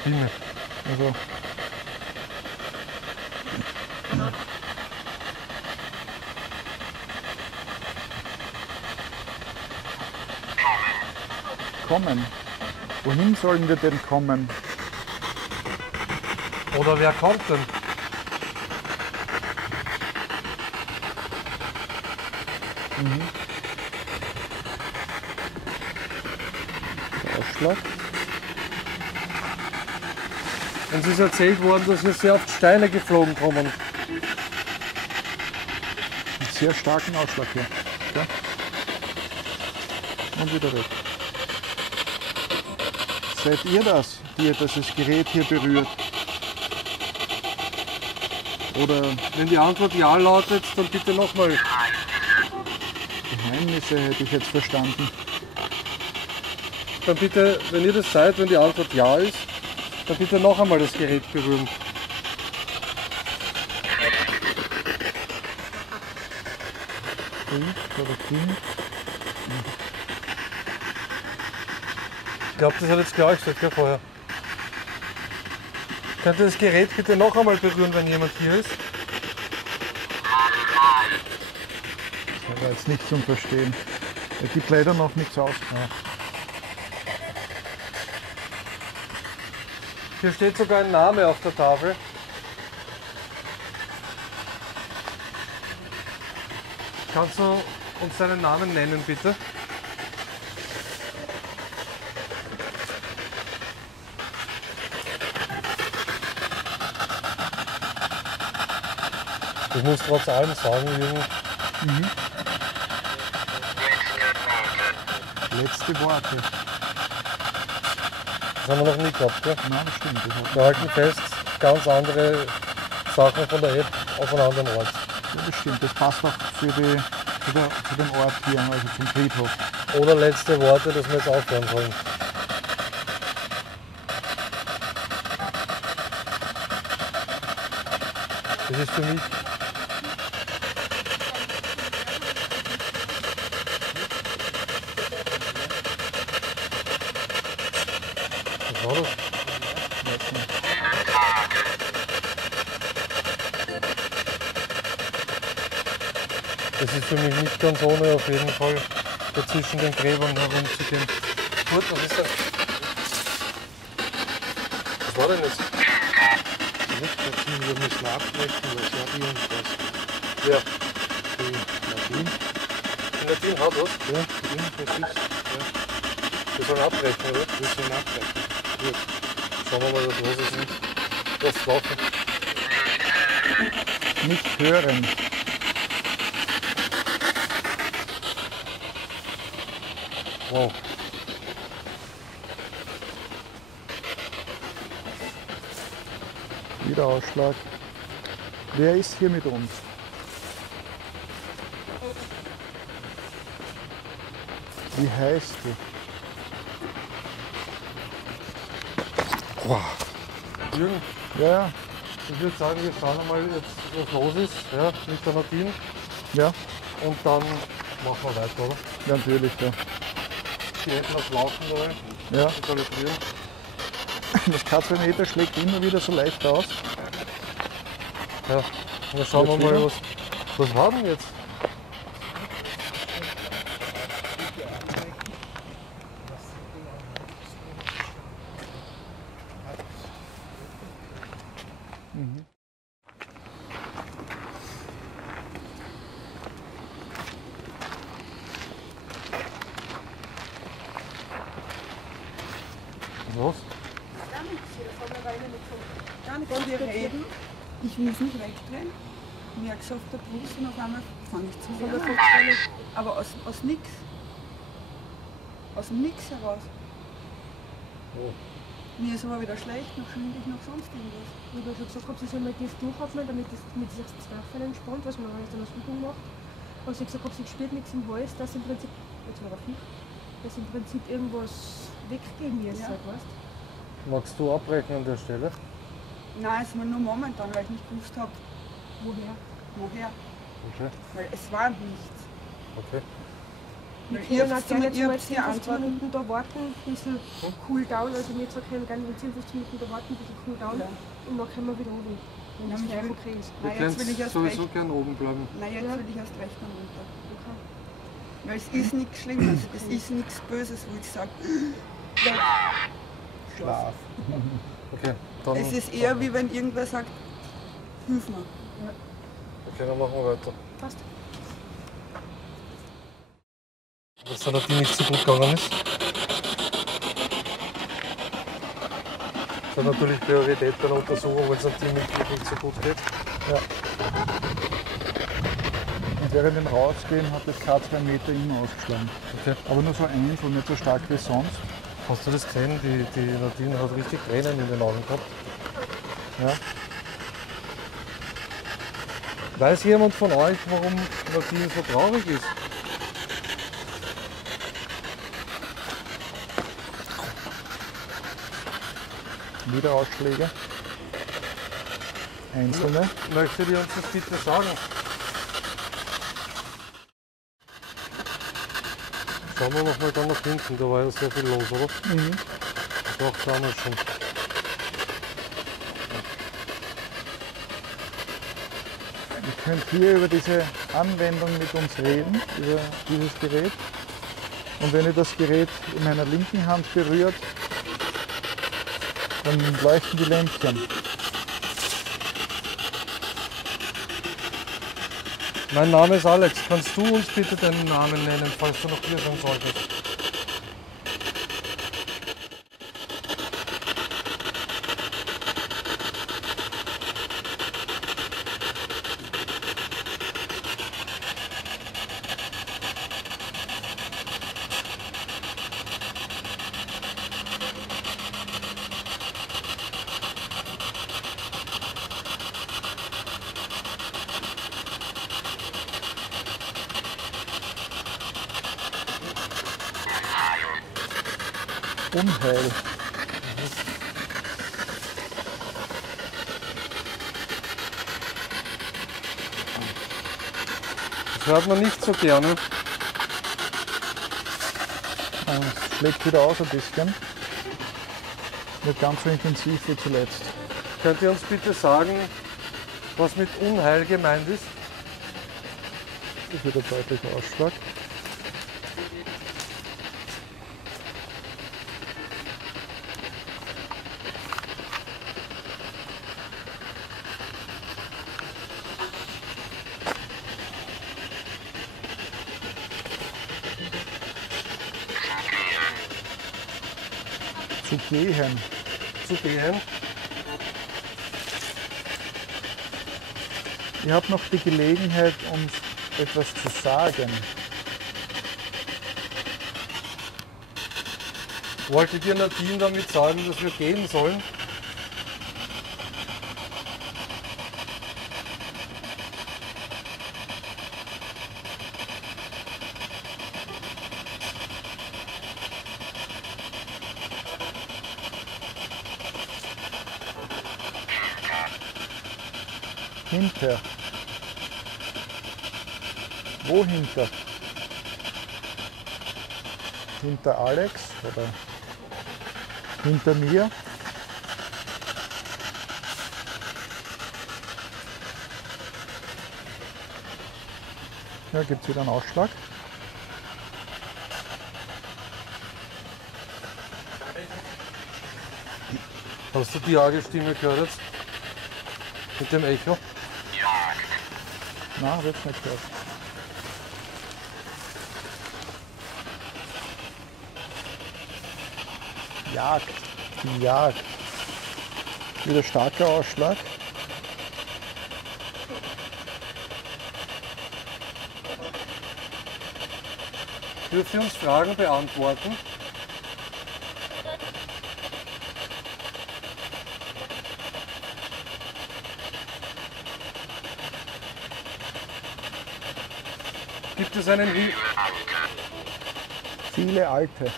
Stimme. Also, kommen. Wohin sollen wir denn kommen? Oder wer kommt denn? Der Ausschlag. Uns ist erzählt worden, dass hier sehr oft Steine geflogen kommen. Mit sehr starken Ausschlag hier. Ja. Und wieder weg. Seid ihr das, die das Gerät hier berührt? Oder Wenn die Antwort ja lautet, dann bitte nochmal. Geheimnisse hätte ich jetzt verstanden. Dann bitte, wenn ihr das seid, wenn die Antwort ja ist, dann bitte noch einmal das Gerät berühren. Ich glaube, das hat jetzt geleuchtet, gell, vorher. Könnt ihr das Gerät bitte noch einmal berühren, wenn jemand hier ist? Das war jetzt nicht zum Verstehen. Er gibt leider noch nichts aus. Hier steht sogar ein Name auf der Tafel. Kannst du uns deinen Namen nennen, bitte? Ich muss trotz allem sagen, Jürgen. Letzte Worte. Das haben wir noch nie gehabt, gell? Nein, das stimmt. Wir halten fest, ganz andere Sachen von der App auf einem anderen Ort. Ja, das stimmt. Das passt auch zu dem Ort hier, also zum Friedhof. Oder letzte Worte, dass wir jetzt aufhören sollen. Das ist für mich. Was war das? Das ist für mich nicht ganz ohne, auf jeden Fall dazwischen den Gräbern herumzugehen. Gut, was ist das? Was war denn jetzt? Wir müssen abbrechen, weil es hat irgendwas. Ja, Die Nadine. die Nadine hat was. Ja, irgendwas ist. Wir sollen abbrechen, oder? Wir sollen abbrechen. Gut. Schauen wir mal, was los ist. Lass laufen. Nicht hören. Wow. Wieder Ausschlag. Wer ist hier mit uns? Wie heißt du? Wow. Jürgen, Ja, ich würde sagen, wir schauen mal jetzt, was los ist, ja, mit der Nadine. ja, Und dann machen wir weiter, oder? natürlich. Ja. Die hätten das Laufen wollen, Ja. totalisieren. Das K2 schlägt immer wieder so leicht aus. Ja, dann schauen wir Jetzt mal, wieder? was war denn jetzt? Was? Und wir reden, ich will es nicht wegdrehen, merke es auf der Brust und auf einmal fange ich zu reden. Aber aus nichts. Aus dem Nix heraus. Oh. Mir ist aber wieder schlecht, noch schwindelig, noch sonst irgendwas. Wie du schon gesagt hast, sie soll mal tief durchatmen, damit sich das Zwerchfell entspannt, was man dann als Übung macht. Was ich gesagt habe, sie spürt nichts im Hals, dass im Prinzip, jetzt war er Fisch, dass im Prinzip irgendwas weggehen ist, Ja. weißt Magst du abbrechen an der Stelle? Nein, es war nur momentan, weil ich nicht gewusst habe, woher? woher. Okay. Weil es war nichts. Okay. Wir Weil ihr können auch habt gerne ihr jetzt mal habt 10, die 15 Antworten. Minuten da warten, ein bisschen cool down, also wir zwei können gerne 10, 15 Minuten da warten, ein bisschen cool down Ja. und dann können wir wieder oben, wenn Ja, es mich für euch will- okay ist. Wir Nein, jetzt können will ich erst sowieso recht. gern oben bleiben. Nein, jetzt Ja. will ich erst recht dann runter. Okay. Weil es ist nichts Schlimmes, es ist nichts Böses, wo ich sage, Schlaf. Okay, dann, es ist eher wie wenn irgendwer sagt, hilf mir. okay, dann machen wir weiter. Passt. Dass der Nadine nicht so gut gegangen ist. Das hat natürlich Priorität bei der Untersuchung, wenn es dem Teammitglied nicht so gut geht. Und während dem Rausgehen hat das K2 Meter immer ausgeschlagen. Okay. Aber nur so eins und nicht so stark wie sonst. Hast du das gesehen? Die Nadine hat richtig Tränen in den Augen gehabt. Ja. Weiß jemand von euch, warum Nadine so traurig ist? Wieder Ausschläge. Einzelne. Möchtet ihr uns das bitte sagen? Schauen wir noch mal dann nach hinten, da war ja sehr viel los, oder? Mhm. Doch, damals schon. Ihr könnt hier über diese Anwendung mit uns reden, über dieses Gerät. Und wenn ihr das Gerät in meiner linken Hand berührt, dann leuchten die Lämpchen. Mein Name ist Alex. Kannst du uns bitte deinen Namen nennen, falls du noch hier sein solltest? Unheil. Das hört man nicht so gerne. Es schlägt wieder aus ein bisschen. Nicht ganz so intensiv wie zuletzt. Könnt ihr uns bitte sagen, was mit Unheil gemeint ist? Das ist wieder deutlicher Ausschlag. Zu gehen. Zu gehen. Ihr habt noch die Gelegenheit, uns etwas zu sagen. Wolltet ihr Nadine damit sagen, dass wir gehen sollen? Hinter. Wo hinter? Hinter Alex oder hinter mir? Ja, gibt es wieder einen Ausschlag. Hast du die Jagerstimme gehört jetzt? Mit dem Echo? Nein, habe ich jetzt nicht gehört. Jagd. Die Jagd. Wieder starker Ausschlag. Dürft ihr uns Fragen beantworten? Gibt es einen Viele Alte.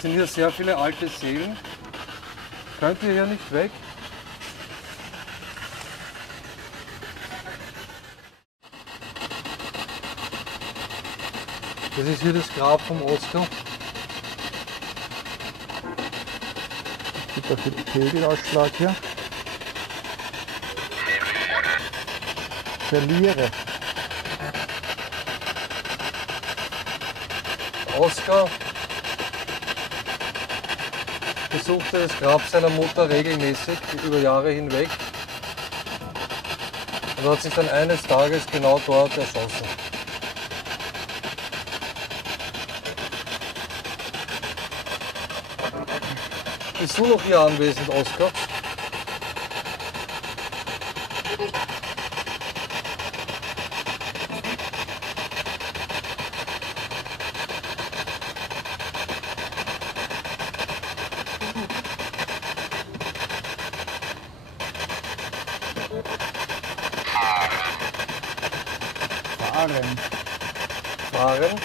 Sind hier sehr viele alte Seelen? Könnt ihr hier nicht weg? Das ist hier das Grab vom Oskar. Es gibt auch wieder Kegelausschlag hier. Verliere. Oskar besuchte das Grab seiner Mutter regelmäßig über Jahre hinweg und hat sich dann eines Tages genau dort erschossen. Bist du noch hier anwesend, Oskar? Fahren. Fahren.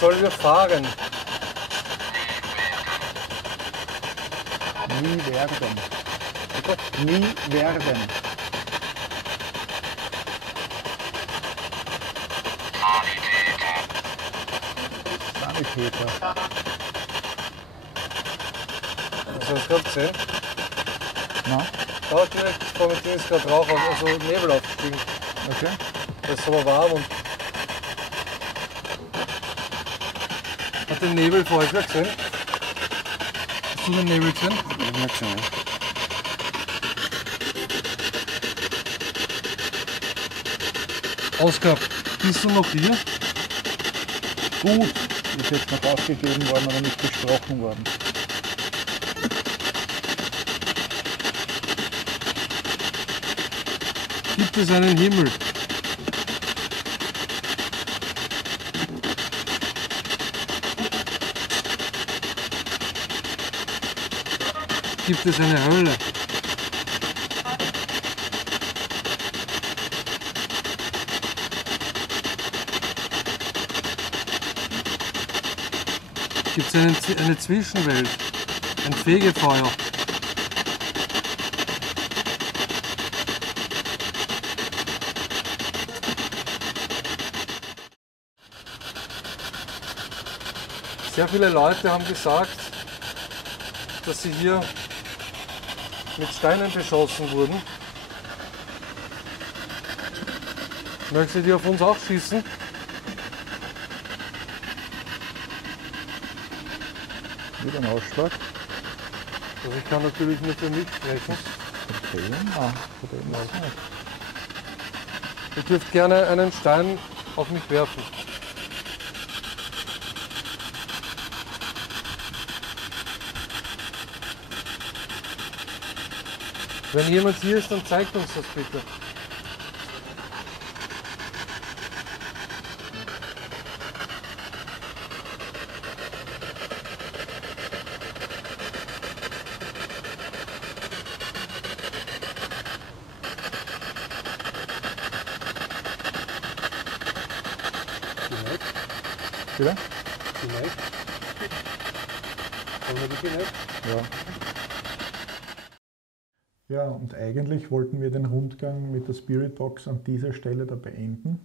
Sollen wir fahren? Nie werden. Nie werden. Sanitäter. Hast du das gerade gesehen? Na, Da direkt vor mir ist gerade Rauch, also Nebel aufgestiegen. okay. Das ist aber warm und Hat den Nebel vorher schon gesehen? Hast du den Nebel gesehen? Ich hab gesehen, ja. Oskar, bist du noch hier? Gut, ist jetzt noch ausgegeben worden, aber nicht besprochen worden. Gibt es einen Himmel? Gibt es eine Hölle? Gibt es eine Zwischenwelt? Ein Fegefeuer? Sehr viele Leute haben gesagt, dass sie hier mit Steinen beschossen wurden. Möchtest du auf uns auch schießen? Wieder ein Ausschlag. Also ich kann natürlich nur für mich sprechen. Von dem? Ah, von dem nicht. Ihr dürft gerne einen Stein auf mich werfen. Wenn jemand hier ist, dann zeigt uns das bitte. Wieder? Vielleicht. Haben wir die vielleicht? Ja. Ja, und eigentlich wollten wir den Rundgang mit der Spiritbox an dieser Stelle da beenden.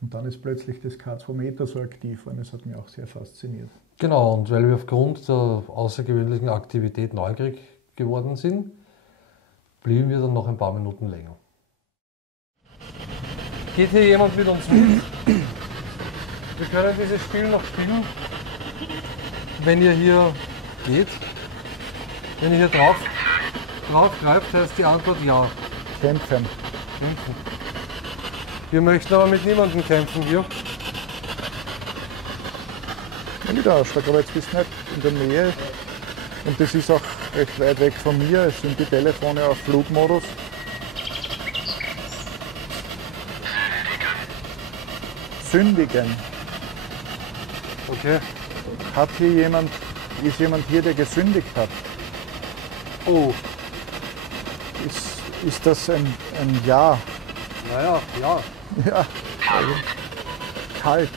Und dann ist plötzlich das K2-Meter so aktiv und es hat mich auch sehr fasziniert. Genau, und weil wir aufgrund der außergewöhnlichen Aktivität neugierig geworden sind, blieben wir dann noch ein paar Minuten länger. Geht hier jemand mit uns mit? Wir können dieses Spiel noch spielen, wenn ihr hier geht. Wenn ihr hier drauf greift, heißt die Antwort ja. Kämpfen. Kämpfen. Wir möchten aber mit niemandem kämpfen hier. Ja, wieder Ausschlag, aber jetzt bist du nicht in der Nähe. Und das ist auch recht weit weg von mir. Es sind die Telefone auf Flugmodus. Sündigen. Okay. Ist jemand hier, der gesündigt hat? Oh, Ist das ein Ja? naja, ja. Ja. Kalt.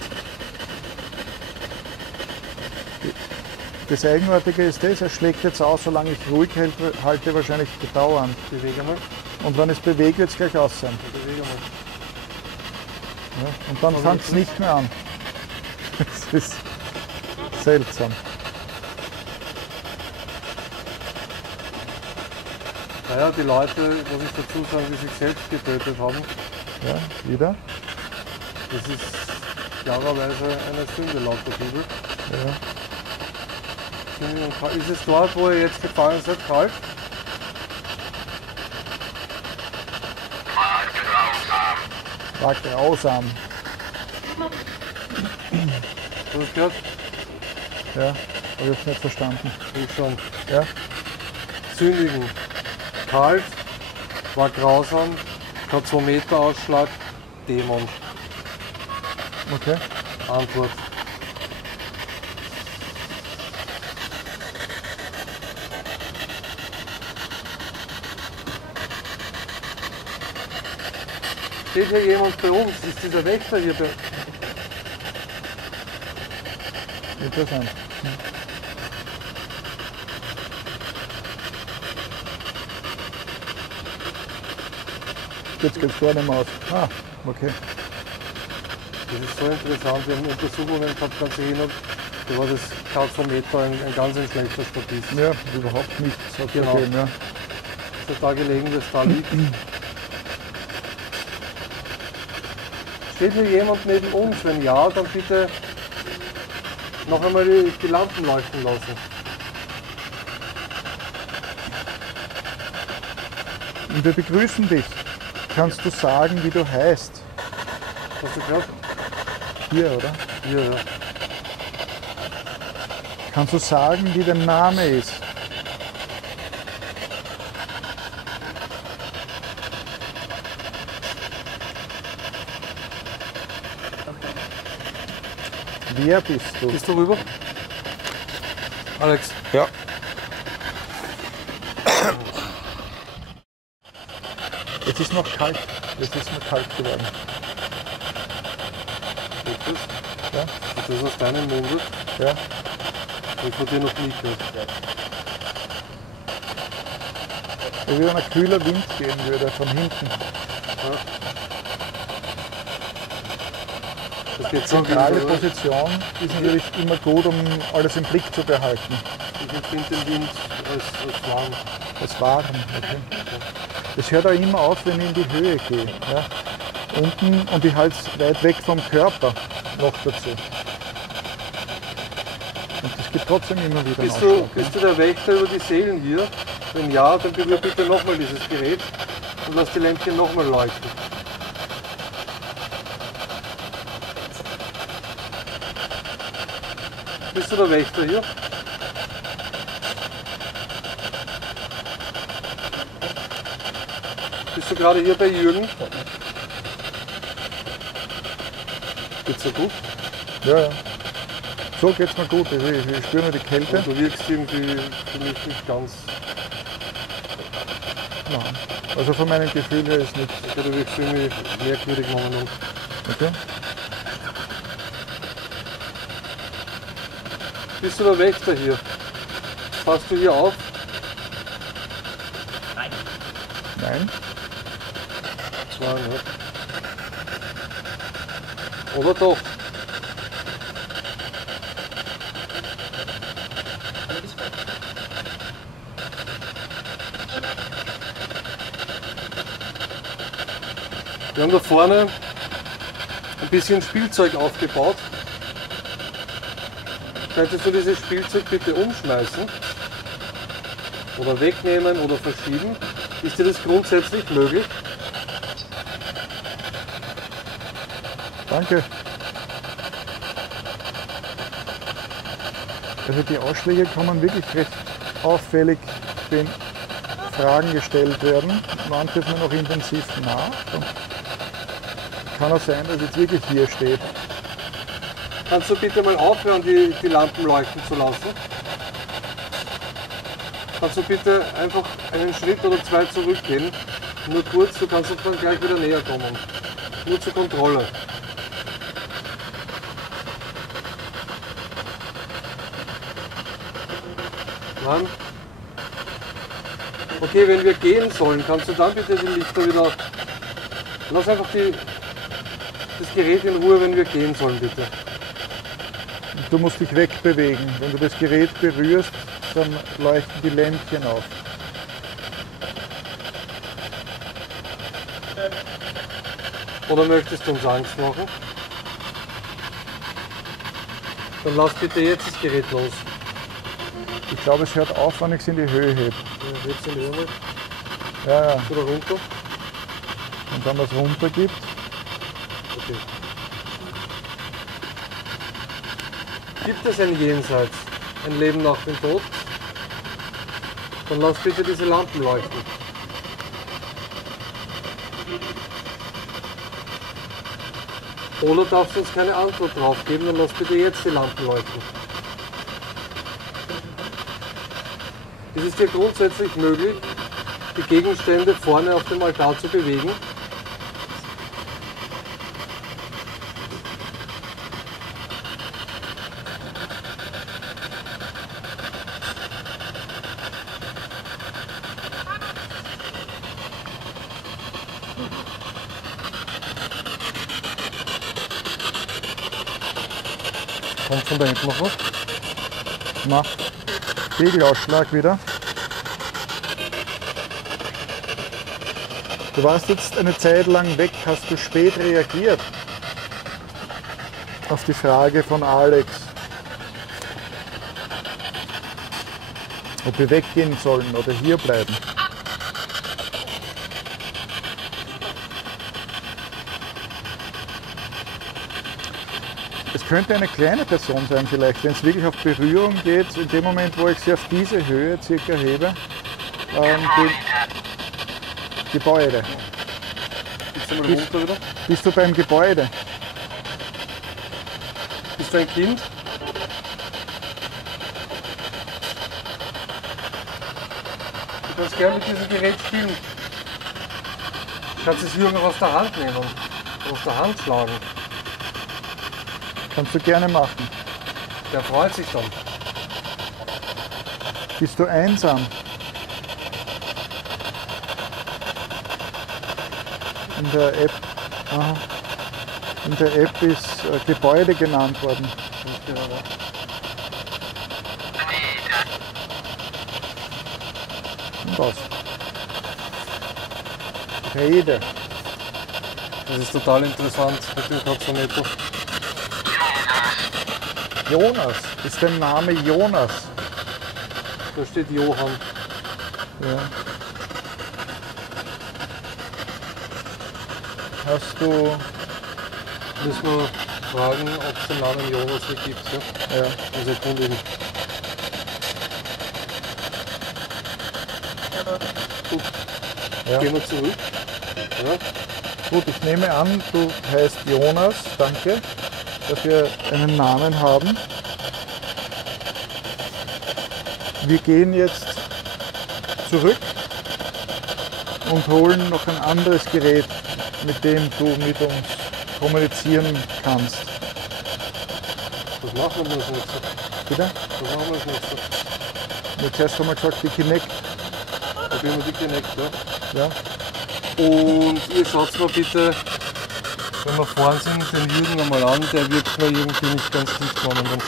Das Eigenartige ist das, er schlägt jetzt aus, solange ich ruhig halte, wahrscheinlich dauernd. Bewege mal. Und wenn es bewegt, wird es gleich aus sein. Bewege mal. Ja, und dann fängt es nicht mehr an. Das ist seltsam. Naja, die Leute, muss ich dazu sagen, die sich selbst getötet haben, Ja, wieder. das ist klarerweise eine Sünde laut der Bibel. Ja. Ist es dort, wo ihr jetzt gefallen seid, kalt? War grausam. Hast du das gehört? Ja, habe ich jetzt nicht verstanden. Ich schon. Ja, Sündigen. Kalt, war grausam, K2-Meter-Ausschlag, Dämon. okay. Antwort. Steht hier jemand bei uns? Ist dieser Wächter hier bei... Interessant. Jetzt geht's gar nicht mehr aus. Ah, okay. Das ist so interessant, wir haben Untersuchungen gehabt, ganz erinnert, da war das K2-Meter ein ganz schlechter Statist. Ja, überhaupt nichts hat Genau. gegeben, ja. So da gelegen, das da liegt. Steht hier jemand neben uns? Wenn ja, dann bitte noch einmal die Lampen leuchten lassen. Und wir begrüßen dich. Kannst du sagen, wie du heißt? Hast du gehört? Hier, oder? Hier, ja. Kannst du sagen, wie dein Name ist? Wer bist du? Bist du rüber? Alex. Ja. Es ist noch kalt. Es ist noch kalt geworden. Ja? Das ist aus deinem Munde. Ja. Ich von dir noch nie gehört. Wenn wieder ein kühler Wind gehen würde von hinten. Ja. Das Die geht so zentrale wieder, oder? Position ist natürlich immer gut, um alles im Blick zu behalten. Ich empfinde den Wind als warm. Das Waren, okay. Das hört auch immer auf, wenn ich in die Höhe gehe. Ja. Unten und ich halte es weit weg vom Körper noch dazu. Und das gibt trotzdem immer wieder einen Ausschlag, Bist du der Wächter über die Seelen hier? Wenn ja, dann berühr bitte nochmal dieses Gerät und lass die Lämpchen nochmal leuchten. Bist du der Wächter hier? Bist du gerade hier bei Jürgen? Geht's so gut? Ja, ja. So geht's mir gut. Ich spüre nur die Kälte. Und du wirkst irgendwie für mich nicht ganz. Nein. Also von meinem Gefühl her ist nichts. Okay, du wirkst irgendwie merkwürdig momentan. Okay? Bist du der Wächter hier? Passt du hier auf? Nein? Zwei, ne? Oder doch? Wir haben da vorne ein bisschen Spielzeug aufgebaut. Könntest du dieses Spielzeug bitte umschmeißen? Oder wegnehmen oder verschieben? Ist dir das grundsätzlich möglich? Danke. Also die Ausschläge kommen wirklich recht auffällig, wenn Fragen gestellt werden. Manche ist mir noch intensiv nach. Und kann auch sein, dass jetzt wirklich hier steht. Kannst du bitte mal aufhören, die Lampen leuchten zu lassen? Kannst du bitte einfach einen Schritt oder zwei zurückgehen? Nur kurz, du kannst uns dann gleich wieder näher kommen. Nur zur Kontrolle. Nein? Okay, wenn wir gehen sollen, kannst du dann bitte die Lichter wieder... Lass einfach das Gerät in Ruhe, wenn wir gehen sollen, bitte. Du musst dich wegbewegen. Wenn du das Gerät berührst, dann leuchten die Lämpchen auf. Oder möchtest du uns Angst machen? Dann lass bitte jetzt das Gerät los. Ich glaube, es hört auf, wenn ich es in die Höhe hebe. Ja, heb's in die Höhe. Ja, ja. Oder runter. Und dann was runter gibt. Okay. Gibt es ein Jenseits, ein Leben nach dem Tod? Dann lass bitte diese Lampen leuchten. Oder darfst du uns keine Antwort drauf geben, dann lass bitte jetzt die Lampen leuchten. Ist es dir grundsätzlich möglich, die Gegenstände vorne auf dem Altar zu bewegen? Kommt von da hinten noch was? Na, Pegelausschlag wieder. Du warst jetzt eine Zeit lang weg. Hast du spät reagiert auf die Frage von Alex? ob wir weggehen sollen oder hier bleiben. Es könnte eine kleine Person sein vielleicht, wenn es wirklich auf Berührung geht, in dem Moment, wo ich sie auf diese Höhe circa hebe, Gebäude. Bist du beim Gebäude? Bist du ein Kind? Du kannst gerne mit diesem Gerät spielen. Du kannst es Jürgen auch aus der Hand nehmen und aus der Hand schlagen. Kannst du gerne machen. Der freut sich dann. Bist du einsam? In der App ist Gebäude genannt worden. Und was? Rede. Das ist total interessant mit dem Taxometer. Jonas. Ist dein Name Jonas? Da steht Johann. Ja. Hast du... Müssen wir fragen, ob es den Namen Jonas nicht gibt. Ja? Ja. Also erkundigen. Gut, Ja. gehen wir zurück. Ja. Gut, ich nehme an, du heißt Jonas. Danke, dass wir einen Namen haben. Wir gehen jetzt zurück und holen noch ein anderes Gerät, mit dem du mit uns kommunizieren kannst. Das machen wir nicht so. Bitte? Das machen wir nicht so. Jetzt erst einmal gesagt, die Kinect. Probieren wir die Kinect, ja. Ja. Und ihr schaut mal bitte, wenn wir vorn sind, den Jürgen einmal an, der wirkt mir irgendwie nicht ganz dicht momentan.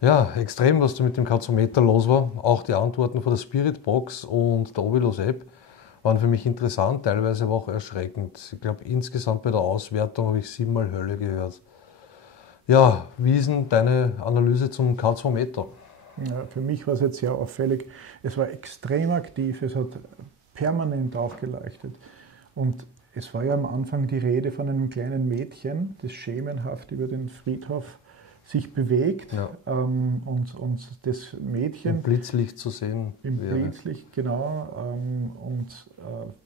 Ja, extrem, was da mit dem Katzometer los war. Auch die Antworten von der Spiritbox und der Ovilus App waren für mich interessant, teilweise aber auch erschreckend. Ich glaube, insgesamt bei der Auswertung habe ich 7-mal Hölle gehört. Ja, wie ist denn deine Analyse zum Katzometer? Ja, für mich war es jetzt sehr auffällig. Es war extrem aktiv, es hat permanent aufgeleuchtet. Und es war ja am Anfang die Rede von einem kleinen Mädchen, das schemenhaft über den Friedhof sich bewegt, Ja. Und das Mädchen Im Blitzlicht zu sehen im wäre. Blitzlicht, genau,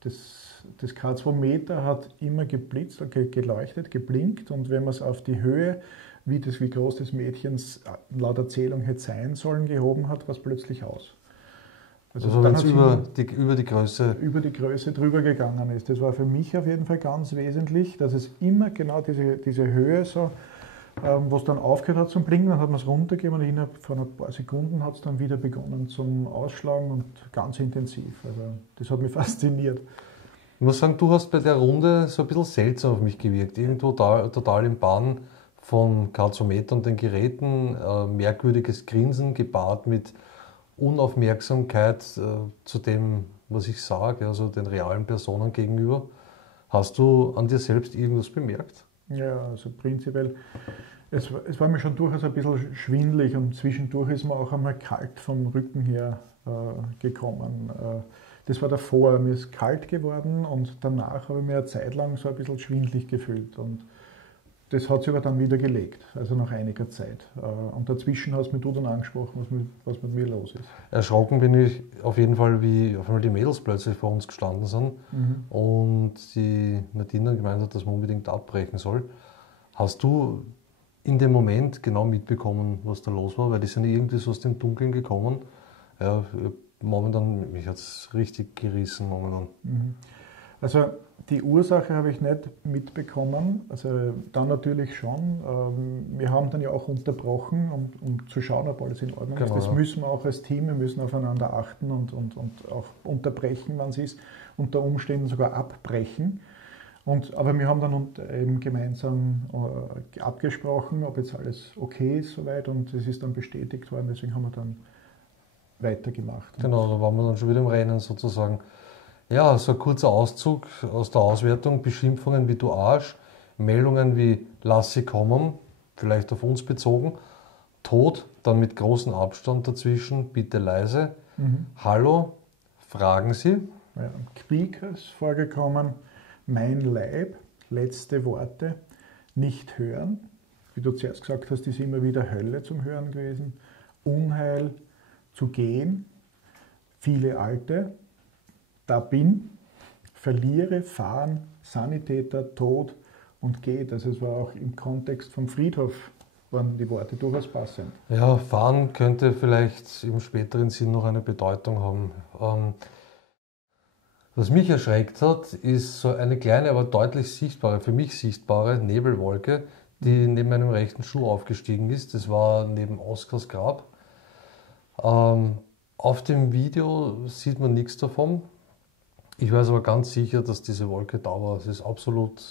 das K2-Meter hat immer geblitzt, geleuchtet, geblinkt, und wenn man es auf die Höhe, wie groß des Mädchens laut Erzählung hätte sein sollen, gehoben hat, war es plötzlich aus. Also wenn es über die Größe drüber gegangen ist. Das war für mich auf jeden Fall ganz wesentlich, dass es immer genau diese Höhe so, wo es dann aufgehört hat zum Blinken, dann hat man es runtergegeben und innerhalb von ein paar Sekunden hat es dann wieder begonnen zum Ausschlagen und ganz intensiv. Also das hat mich fasziniert. Ich muss sagen, du hast bei der Runde so ein bisschen seltsam auf mich gewirkt. Irgendwo total im Bann von Katzometer und den Geräten, merkwürdiges Grinsen gepaart mit Unaufmerksamkeit zu dem, was ich sage, also den realen Personen gegenüber. Hast du an dir selbst irgendwas bemerkt? Ja, also prinzipiell, es war mir schon durchaus ein bisschen schwindelig und zwischendurch ist mir auch einmal kalt vom Rücken her gekommen. Das war davor, mir ist kalt geworden und danach habe ich mir eine Zeit lang so ein bisschen schwindelig gefühlt. Und das hat sich aber dann wieder gelegt, also nach einiger Zeit. Und dazwischen hast du dann angesprochen, was mit mir los ist. Erschrocken bin ich auf jeden Fall, wie auf einmal die Mädels plötzlich vor uns gestanden sind und die Nadine gemeint hat, dass man unbedingt abbrechen soll. Hast du in dem Moment genau mitbekommen, was da los war? Weil die sind irgendwie so aus dem Dunkeln gekommen. Ja, momentan, mich hat es richtig gerissen momentan. Also die Ursache habe ich nicht mitbekommen, also dann natürlich schon. Wir haben dann ja auch unterbrochen, um zu schauen, ob alles in Ordnung ist. Das müssen wir auch als Team, wir müssen aufeinander achten und auch unterbrechen, wann es ist, unter Umständen sogar abbrechen. Aber wir haben dann eben gemeinsam abgesprochen, ob jetzt alles okay ist soweit, und es ist dann bestätigt worden, deswegen haben wir dann weitergemacht. Genau, da waren wir dann schon wieder im Rennen sozusagen. Ja, so ein kurzer Auszug aus der Auswertung: Beschimpfungen wie du Arsch, Meldungen wie lass sie kommen, vielleicht auf uns bezogen, Tod dann mit großem Abstand dazwischen, bitte leise. Hallo, fragen Sie. Ja, Quiek ist vorgekommen, mein Leib, letzte Worte, nicht hören. Wie du zuerst gesagt hast, ist immer wieder Hölle zum Hören gewesen. Unheil, zu gehen, viele Alte, da bin, verliere, fahren, Sanitäter, Tod und geht. Also es war auch im Kontext vom Friedhof, waren die Worte durchaus passend. Ja, fahren könnte vielleicht im späteren Sinn noch eine Bedeutung haben. Was mich erschreckt hat, ist so eine kleine, aber deutlich sichtbare, für mich sichtbare Nebelwolke, die neben meinem rechten Schuh aufgestiegen ist. Das war neben Oskars Grab. Auf dem Video sieht man nichts davon. Ich weiß aber ganz sicher, dass diese Wolke da war. Es ist absolut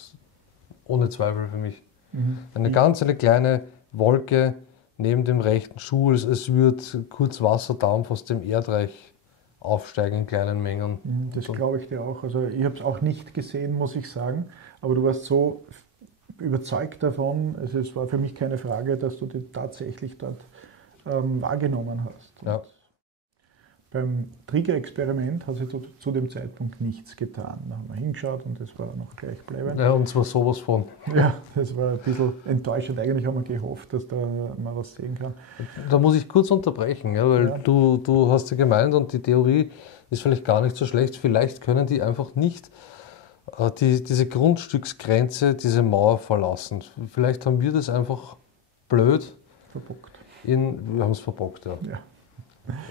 ohne Zweifel für mich. Eine kleine Wolke neben dem rechten Schuh. Es wird kurz Wasserdampf aus dem Erdreich aufsteigen in kleinen Mengen. Das glaube ich dir auch. Also ich habe es auch nicht gesehen, muss ich sagen. Aber du warst so überzeugt davon. Also es war für mich keine Frage, dass du die tatsächlich dort wahrgenommen hast. Ja. Beim Trigger-Experiment hat sich zu dem Zeitpunkt nichts getan. Da haben wir hingeschaut und das war noch gleichbleibend. Ja, und zwar sowas von. Ja, das war ein bisschen enttäuschend. Eigentlich haben wir gehofft, dass da man was sehen kann. Da muss ich kurz unterbrechen, ja, weil du hast ja gemeint und die Theorie ist vielleicht gar nicht so schlecht. Vielleicht können die einfach nicht diese Grundstücksgrenze, diese Mauer verlassen. Vielleicht haben wir das einfach blöd. Verbockt. Wir haben es verbockt, ja.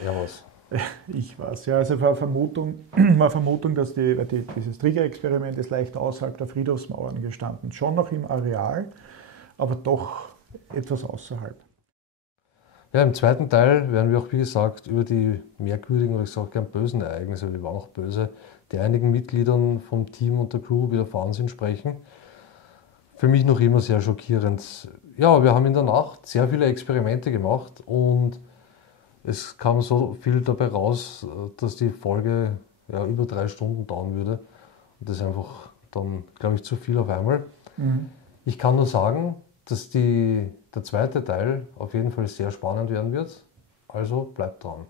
Ja, was? Ich weiß, ja, also war Vermutung, dass dieses Trigger-Experiment ist leicht außerhalb der Friedhofsmauern gestanden. Schon noch im Areal, aber doch etwas außerhalb. Ja, im zweiten Teil werden wir auch, wie gesagt, über die merkwürdigen oder ich sage gern bösen Ereignisse, wir waren auch böse, die einigen Mitgliedern vom Team und der Crew widerfahren sind, sprechen. Für mich noch immer sehr schockierend. Ja, wir haben in der Nacht sehr viele Experimente gemacht und es kam so viel dabei raus, dass die Folge über 3 Stunden dauern würde. Und das ist einfach dann, glaube ich, zu viel auf einmal. Ich kann nur sagen, dass der zweite Teil auf jeden Fall sehr spannend werden wird. Also bleibt dran.